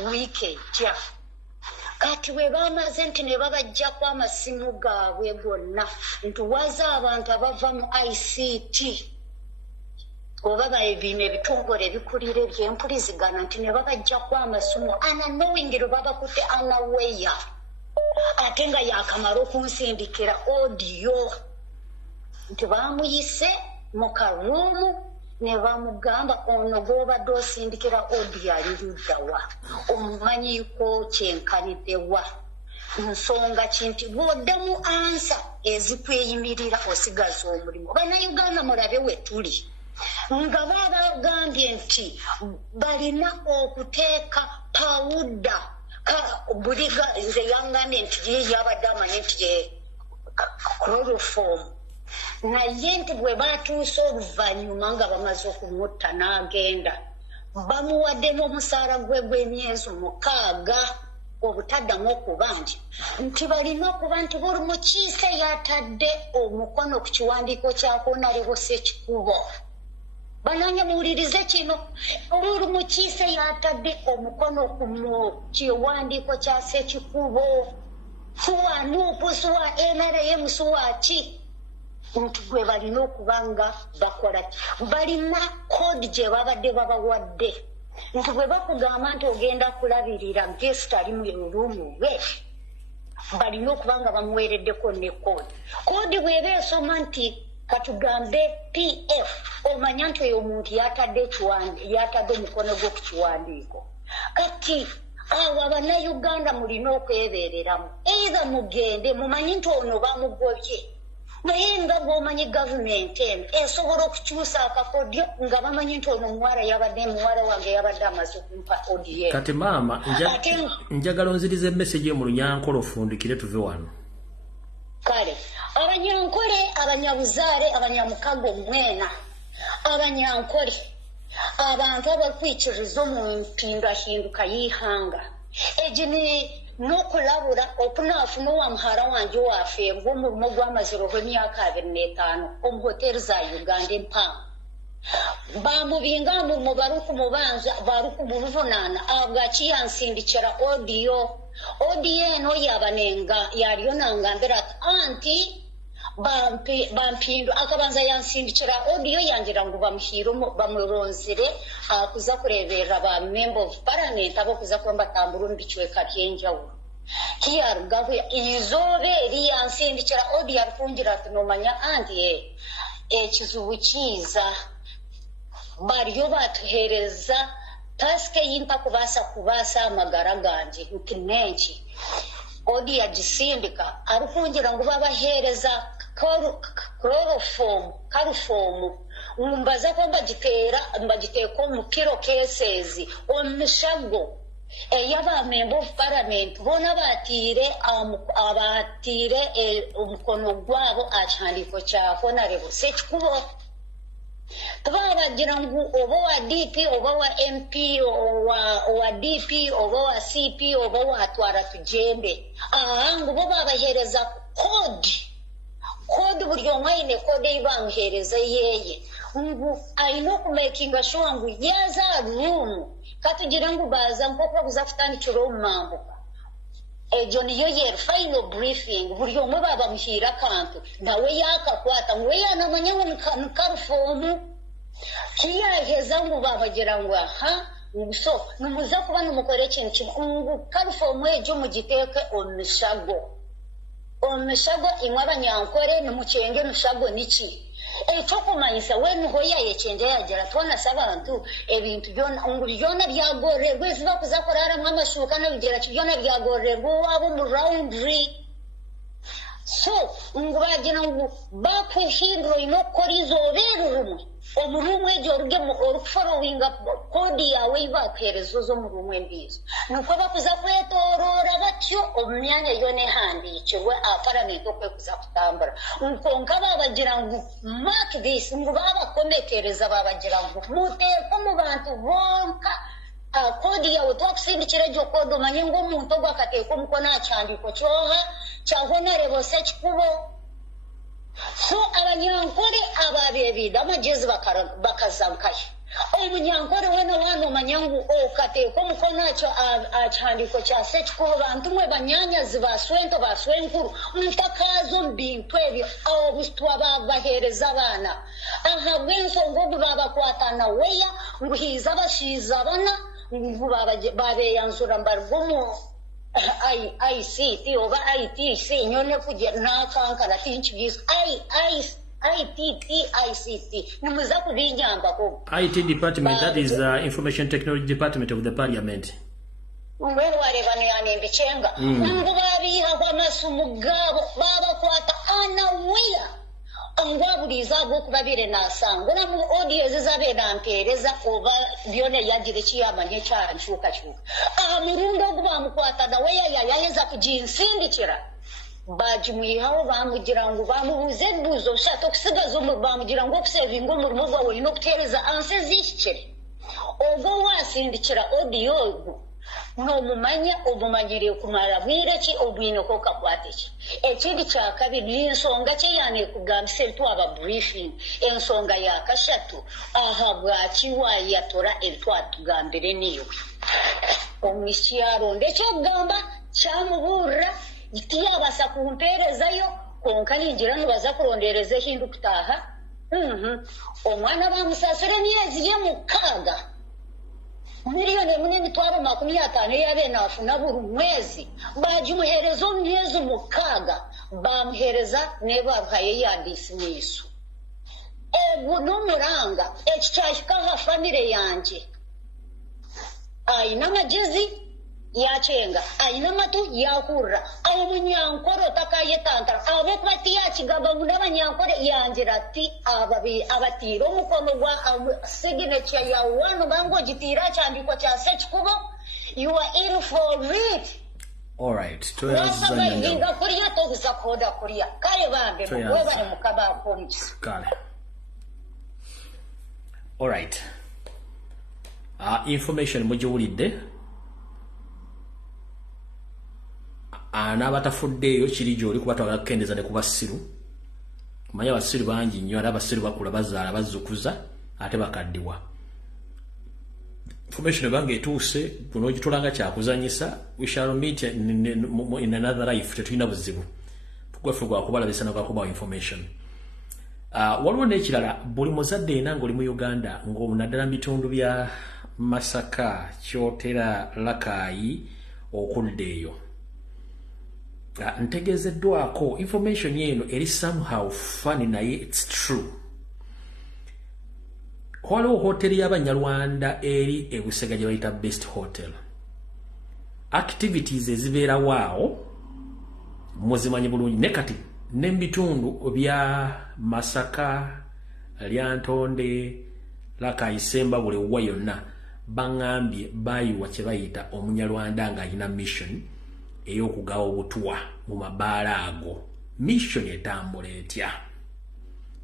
wiiki ejja kati bwe bamaze nti ne babajjako amasimu gaabwe gonna ntuwaza abantu abava mu ICT oba bino ebitongole ebikulira ebyempulizigana nti ne babajjako amasimu ananowingiro babakutte anaweya ate nga yakamala okunsindikira odiyo nti bamuyise mu karuumu ne bamugamba ono gw'obadde osindikira odiyo ali luddawa omumanyiko kyenkaniddewa nsonga ki nti bw'oddamu ansa ezikweyimirira osigaza omulimu. Bannayuganda mulabe we tuli nga babagambye nti balina okuteeka pawuda buliga nze yangambye nti yabadde amanyi nti chloroform naye nti bwe batuuse oluvannyuma nga bamaze okumutta n'agenda bamuwadde n'omusaala gwe gw'emyezi 6 obutaddamu okuba nti balina okuba nti buli mukiise yatadde omukono ku kiwandiiko kya Honorable Ssekikubo. Bananya muwulirize kino, buli mukiise yatadde omukono ku kiwandiiko kya Ssekikubo suwa nuupu suwa NRM suwa ki nti gwe balina okuba nga bakola balina kodi gye babadde babawadde nti bwe bakugamba nti ogenda kulabirira guest ali mu luruumu lwe balina okuba nga bamuweereddeko ne kodi bw'eba esoma nti katugambe PF omanya nti oyo omuntu yatadde omukono gwe ku kiwandiiko kati awo abannayuganda mulina okwebeereramu either mugende mumanyi nti ono bamugobye naye nga bw'omanyi gavumenti eno esobola okukyusa akakodyo nga bamanyi nti ono muwala wange yabadde amaze okumpa odiye. Kati maama njagala onziriza emesegi mu Lunyankole ofundikire tuve wano. Kale Abanyankole, abanyabuzaale, abanyamukago mwena Abanyankole abantu abakwikiriza mu mpindahinduka y'ihanga egini n'okulabula okunaafuna wa muhara wanje waffe ng'omulimo gw'amaziro gw'emyaka 25 omu hoteri za Uganda empango bamubinga mu baruku mubanza baruku mu buvunaana abwaki yansindikira odiyo eno yabanenga yaliyo nangambira anti bampindo akabanza yansindikira odiyo yangira ngo bamuhiro bamuronzire akuza kureberera ba member of parliament abokuza kwamba tamburu mbichweka kyenjawo kiyarugaho izobe eri yansindikira odiyo afungira tunomanya anti ekizubu kiza bariyo batuhereza taske yimpa kubasa amagara ganje nkinenki odi yagisindika arufungira ngo babahereza chloroform umbaza ko mbagiteko mu kiro cases omushago yaba member of parliament bona batire umukono gwabo achandiko cya Honorable Ssekikubo tubaragira ngo oba wa DP oba wa MP wa DP oba wa CP oba wa twara tugende ngo bo babahereza kode buri omwine kode ibamuhereza yeye ngo ayino kumakinga sure ngo yaza room katugira ngo baza mpoko kuzafutandikira omambo ejo niyo yer final briefing buri omwe babamuhira kantu nawe yakakwata ngo yanamanya ngo nkarufomu kiyaheza ngo babagira ngo so numuza kuba numukore ikintu ngo karufomu ejo mugiteke omushago imwe Abanyankole numucenge mushago niki echokumanyisa wenu hoya yechenje yagera tubona sabantu ebintu byona byagorerwa eziba kuzakorara mwamashuka n'abigera byona byagorerwa abo mu roundry so ngubagina ngo bakuhindro inokorizo berurumwe omurumwe ejo rugemo oruforoinga kodi yawe ibakerezo zo murumwe mbizo nuko bakuza kwetorora batyo omyanya yone handi ikirwe aparamento kwe kuza kutambara nkonka babagira ngo mark this ngo babakomekereza babagira ngo muteko mu bantu bonka kodi yawe twakusindikira ejo kodi omanye ngo omuntu ogwakateeka omukono akyandiko kyoha kya Honorable Ssekikubo so Abanyankole ababebida amagezi bakazankaye Omunyankole wena wano manyangu okateeka omukono akyandiko kya Ssekikubo bantu mwe banyanyazi baswento baswenkulu mutakazo mbintu ebyo obusitwa babahereza abaana aha bw'ensonga ogu babakwatana weya nguhiiza bashiiza abana ngu babeyanzura mbarigumu ICT oba ITC nyone kujya nakankana tinchibizo ICT nimuza kubinyamba ko IT department that is information technology department of the parliament wewe warevano yani mbichenga ngo babiha kwa masumu gabo babakwata anawia angwaburiza bwo kubabire nasango na mu audio zizabe nampereza oba byone yagire kiyamanye cyanshuka shuka aha murundo gwa mukwata da weya yayeza kujinsindikira bagimuyihaho bamugira ngo bamubuze ebuzo ushaka okusigaza bamugira ngo okusevinga omurimo gwawe olina okuteereza ansi zihikire oba wasindikira odiyo ogwo n'omumanya omumanyire kumara bwire ki obwineko okakwata ki ekindi kya kabiri n'ensonga kye yaneekugambisa ebitwaba briefing ensonga ya kashatu aha bwaki wayatora ebitwatugambire niwe omwishiki yaronda ekyokugamba kyamubuurira tiyabasa kumpeerezayo konka ningira nibaza kurondereza ehindu kutaaha omwana bamusasira emyezi ye 6 miliyoni 1.50 yabe naafuna buri mwezi bagimuhereza omwezi 6 bamuhereza nebaruhaye yandisimiiso ogu n'omuranga ekikyahikaho famire yanje ayina amagezi yacenga ayina amatu yakurra ayo munyankoro takayetantara abo kuba tiyakigamba ngo n'abanyankore yangira ati abatira omukono gwa signature ya wano bango gitira cyandiko cya sekikubo you are in for it. All right, toyazinga kuriya toguza koda kuriya kale bambe mukwe bari mukaba pomisi kale. All right, information mujiwulidde n'abatafuddeeyo kiri gy'oli kuba twagala kukendeza ne ku basiru manya abasiru bangi nnyo ate abasiru bakula bazaala bazzukuza ate bakaddiwa information ebanga etuuse bunogitulanga kyakuzanyisa we shall meet in another life tetulina buzibu tugwaffe gwakubalabisa nogwakubawa information. Waliwo n'ekirala buli muzadde ena ng'oli mu Uganda ng'onaddala mu bitundu bya Masaka Kyotera Lakaayi okuddeeyo ntegezeddwako information yeno eri somehow funny naye it's true. Waliwo hoteli y'Abanyarwanda eri Busega gye bayita Best Hotel. Activities ezibeerawo awo muzimanyi bulungi ne kati n'ebitundu bya Masaka Lyantonde Lakaayi Semba buli wa yonna baŋŋambye bayiwa kye bayita Omunyarwanda ng'alina mission ey'okugawa obutuwa mu mabaala ago. Mission etambula etya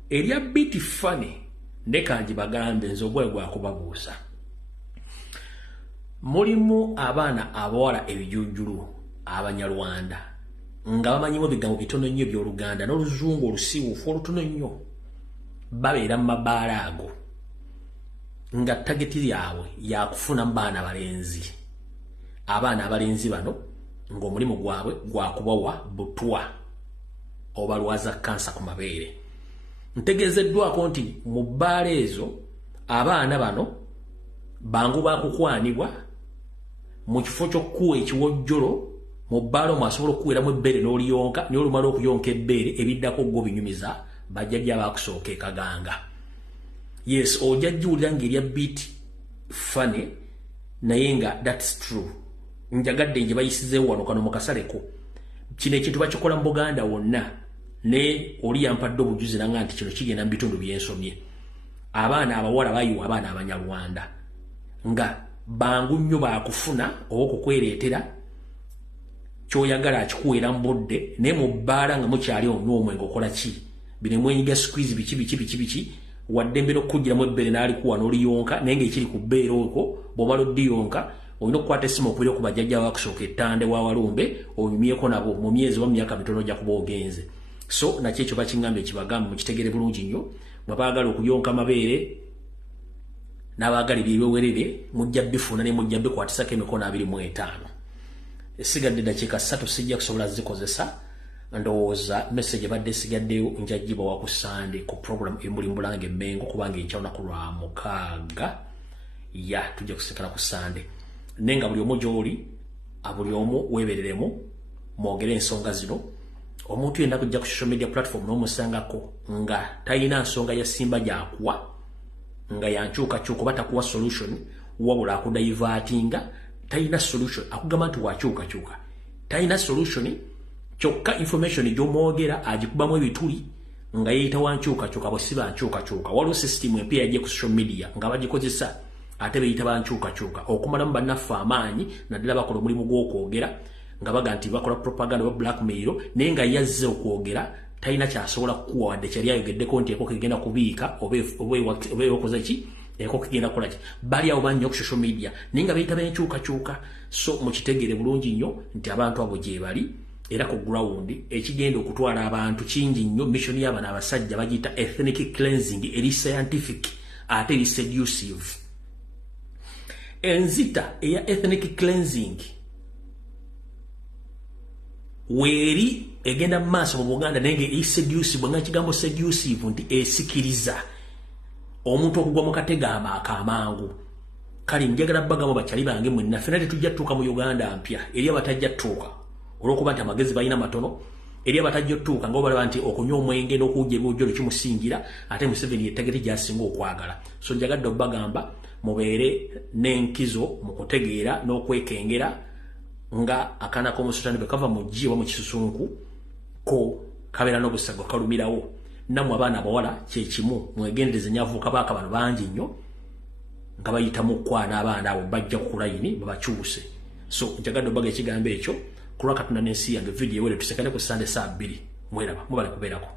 erya biti funny ndekanji bagambe nze ogwali gwakubabuuza. Mulimu abaana abawala ebijujjulu Abanyarwanda nga bamanyimu ebigambo bitono nnyo by'Oluganda n'Oluzungu olusiiwuufu olutono nnyo babeera mu mabaala ago nga tageti yaabwe yakufuna mu baana balenzi. Abaana abalenzi bano ng'omulimu gwabwe gwakubawa butwa obalwaza kansa ku mabeere. Ntegezeddwako nti mu bbaala ezo abaana bano bangu bakukwanibwa mu kifo ky'okkuwa ekiwojjolo mu bbaala omwo asobola okukuweramu ebbere n'oliyonka naye olumala okuyonka ebbeere ebiddako gwo binyumiza bajjajja baakusooka ekaganga. Yes, ojja jjuwulira ng'erya bit funny naye nga that's true. Njagadde nje bayisizeewo wano kano mu kasaleko kino ekintu bakikola mu Buganda wonna ne oli yampadde obujuzi nanga nti kino kigenda mu bitundu byensomye. Abaana abawala bayiwa abaana Abanyarwanda nga bangu nnyo baakufuna oba okukwereetera kyoyagala akikuweera mu budde naye mu bbaala nga mukyali omwomwe ng'okola ki bino mwenyiga squeeze biki wadde mbere okukugiramu ebbere n'alikuwa n'oliyonka naye ng'ekiri ku bbeera okwo bw'omala oddiyonka olina okukwata essimu okubira ku bajjajja bakusooka ettande wa Walumbe onyumyeko nabo mu myezi oba mu myaka mitono ojja kuba ogenze. So nakyo ekyo bakiŋŋambye kibagambe mukitegere bulungi nnyo mwe baagala okuyonka amabeere n'abaagala ebyebiwerere mujja bifuna ne mujja bikwatisako emikono 25. Esigadde dakiika 3 sijja kusobola zikozesa ndowooza message badde esigaddeyo njagibwa ku Sunday ku program emulimbulanga Emmengo kubanga enkya olunaku lwa 6 ya tujja kusekala ku Sunday. Nenga buli omu gy'oli buli omu weebereremu mwogere ensonga zino. Omuntu yenna kujja ku social media platform n'omusangako nga talina nsonga ya Simba gy'akuwa nga yankyukakyuka oba takuwa solution wabula akudaivatinga talina solution akugamba nti wakyukakyuka talina solution kyokka information gy'omwogera agikubamu ebituli nga yeeyita wankyukakyuka bwe si bankyukakyuka. Waliwo system empya yajja ku social media nga bagikozesa ate beeyita bankyukakyuka okumalamu bannaffe amaanyi naddala bakola omulimu gw'okwogera nga baga nti bakola propaganda wa blackmail naye nga yazze okwogera talina kyasobola kukuwa wadde kyali ayogeddeko nti enkoko egenda kubiika oba okoze ki enkoko egenda kukola ki bali awo bannya ku social media naye nga bayita benkyukakyuka so mukitegeere bulungi nnyo nti abantu abo gye bali era ku ground ekigenda okutwala abantu kingi nnyo mission y'abana abasajja bagiyita ethnic cleansing eri scientific ate eri seducive enzita eya ethnic cleansing weeri egenda mu maaso mu Buganda naye nga seducive nga kigambo seducive nti esikiriza omuntu okugwa mu kategama akamangu kali njagala bagamo bakyali bange mwenna ffena tetujja tutuuka mu Uganda mpya eri abatajja tutuuka olw'okuba nti amagezi balina matono eri abatajja tutuuka nga obalaba nti okunywa omwenge n'okuwujja ebiwujjolo kimusingira ate Museveni yettageti gy'asinga okwagala so njagadde obbagamba mubeere n'enkizo mu kutegeera n'okwekengera nga akaana k'omusutani bwe kava mu ggi oba mu kisusunku ko kabeera n'obusago kalumirawo nammwe abaana abawala kyekimu mwegendereze nyavuuka baaka bano bangi nnyo nga bayitamu okwana abaana abo bajja ku layini babakyuse so njagadde obbaga ekigambo ekyo kulwa Katonda n'ensi yange vidiyo ewere tusekane ku Sunday saa 2 mweraba mubale kubeerako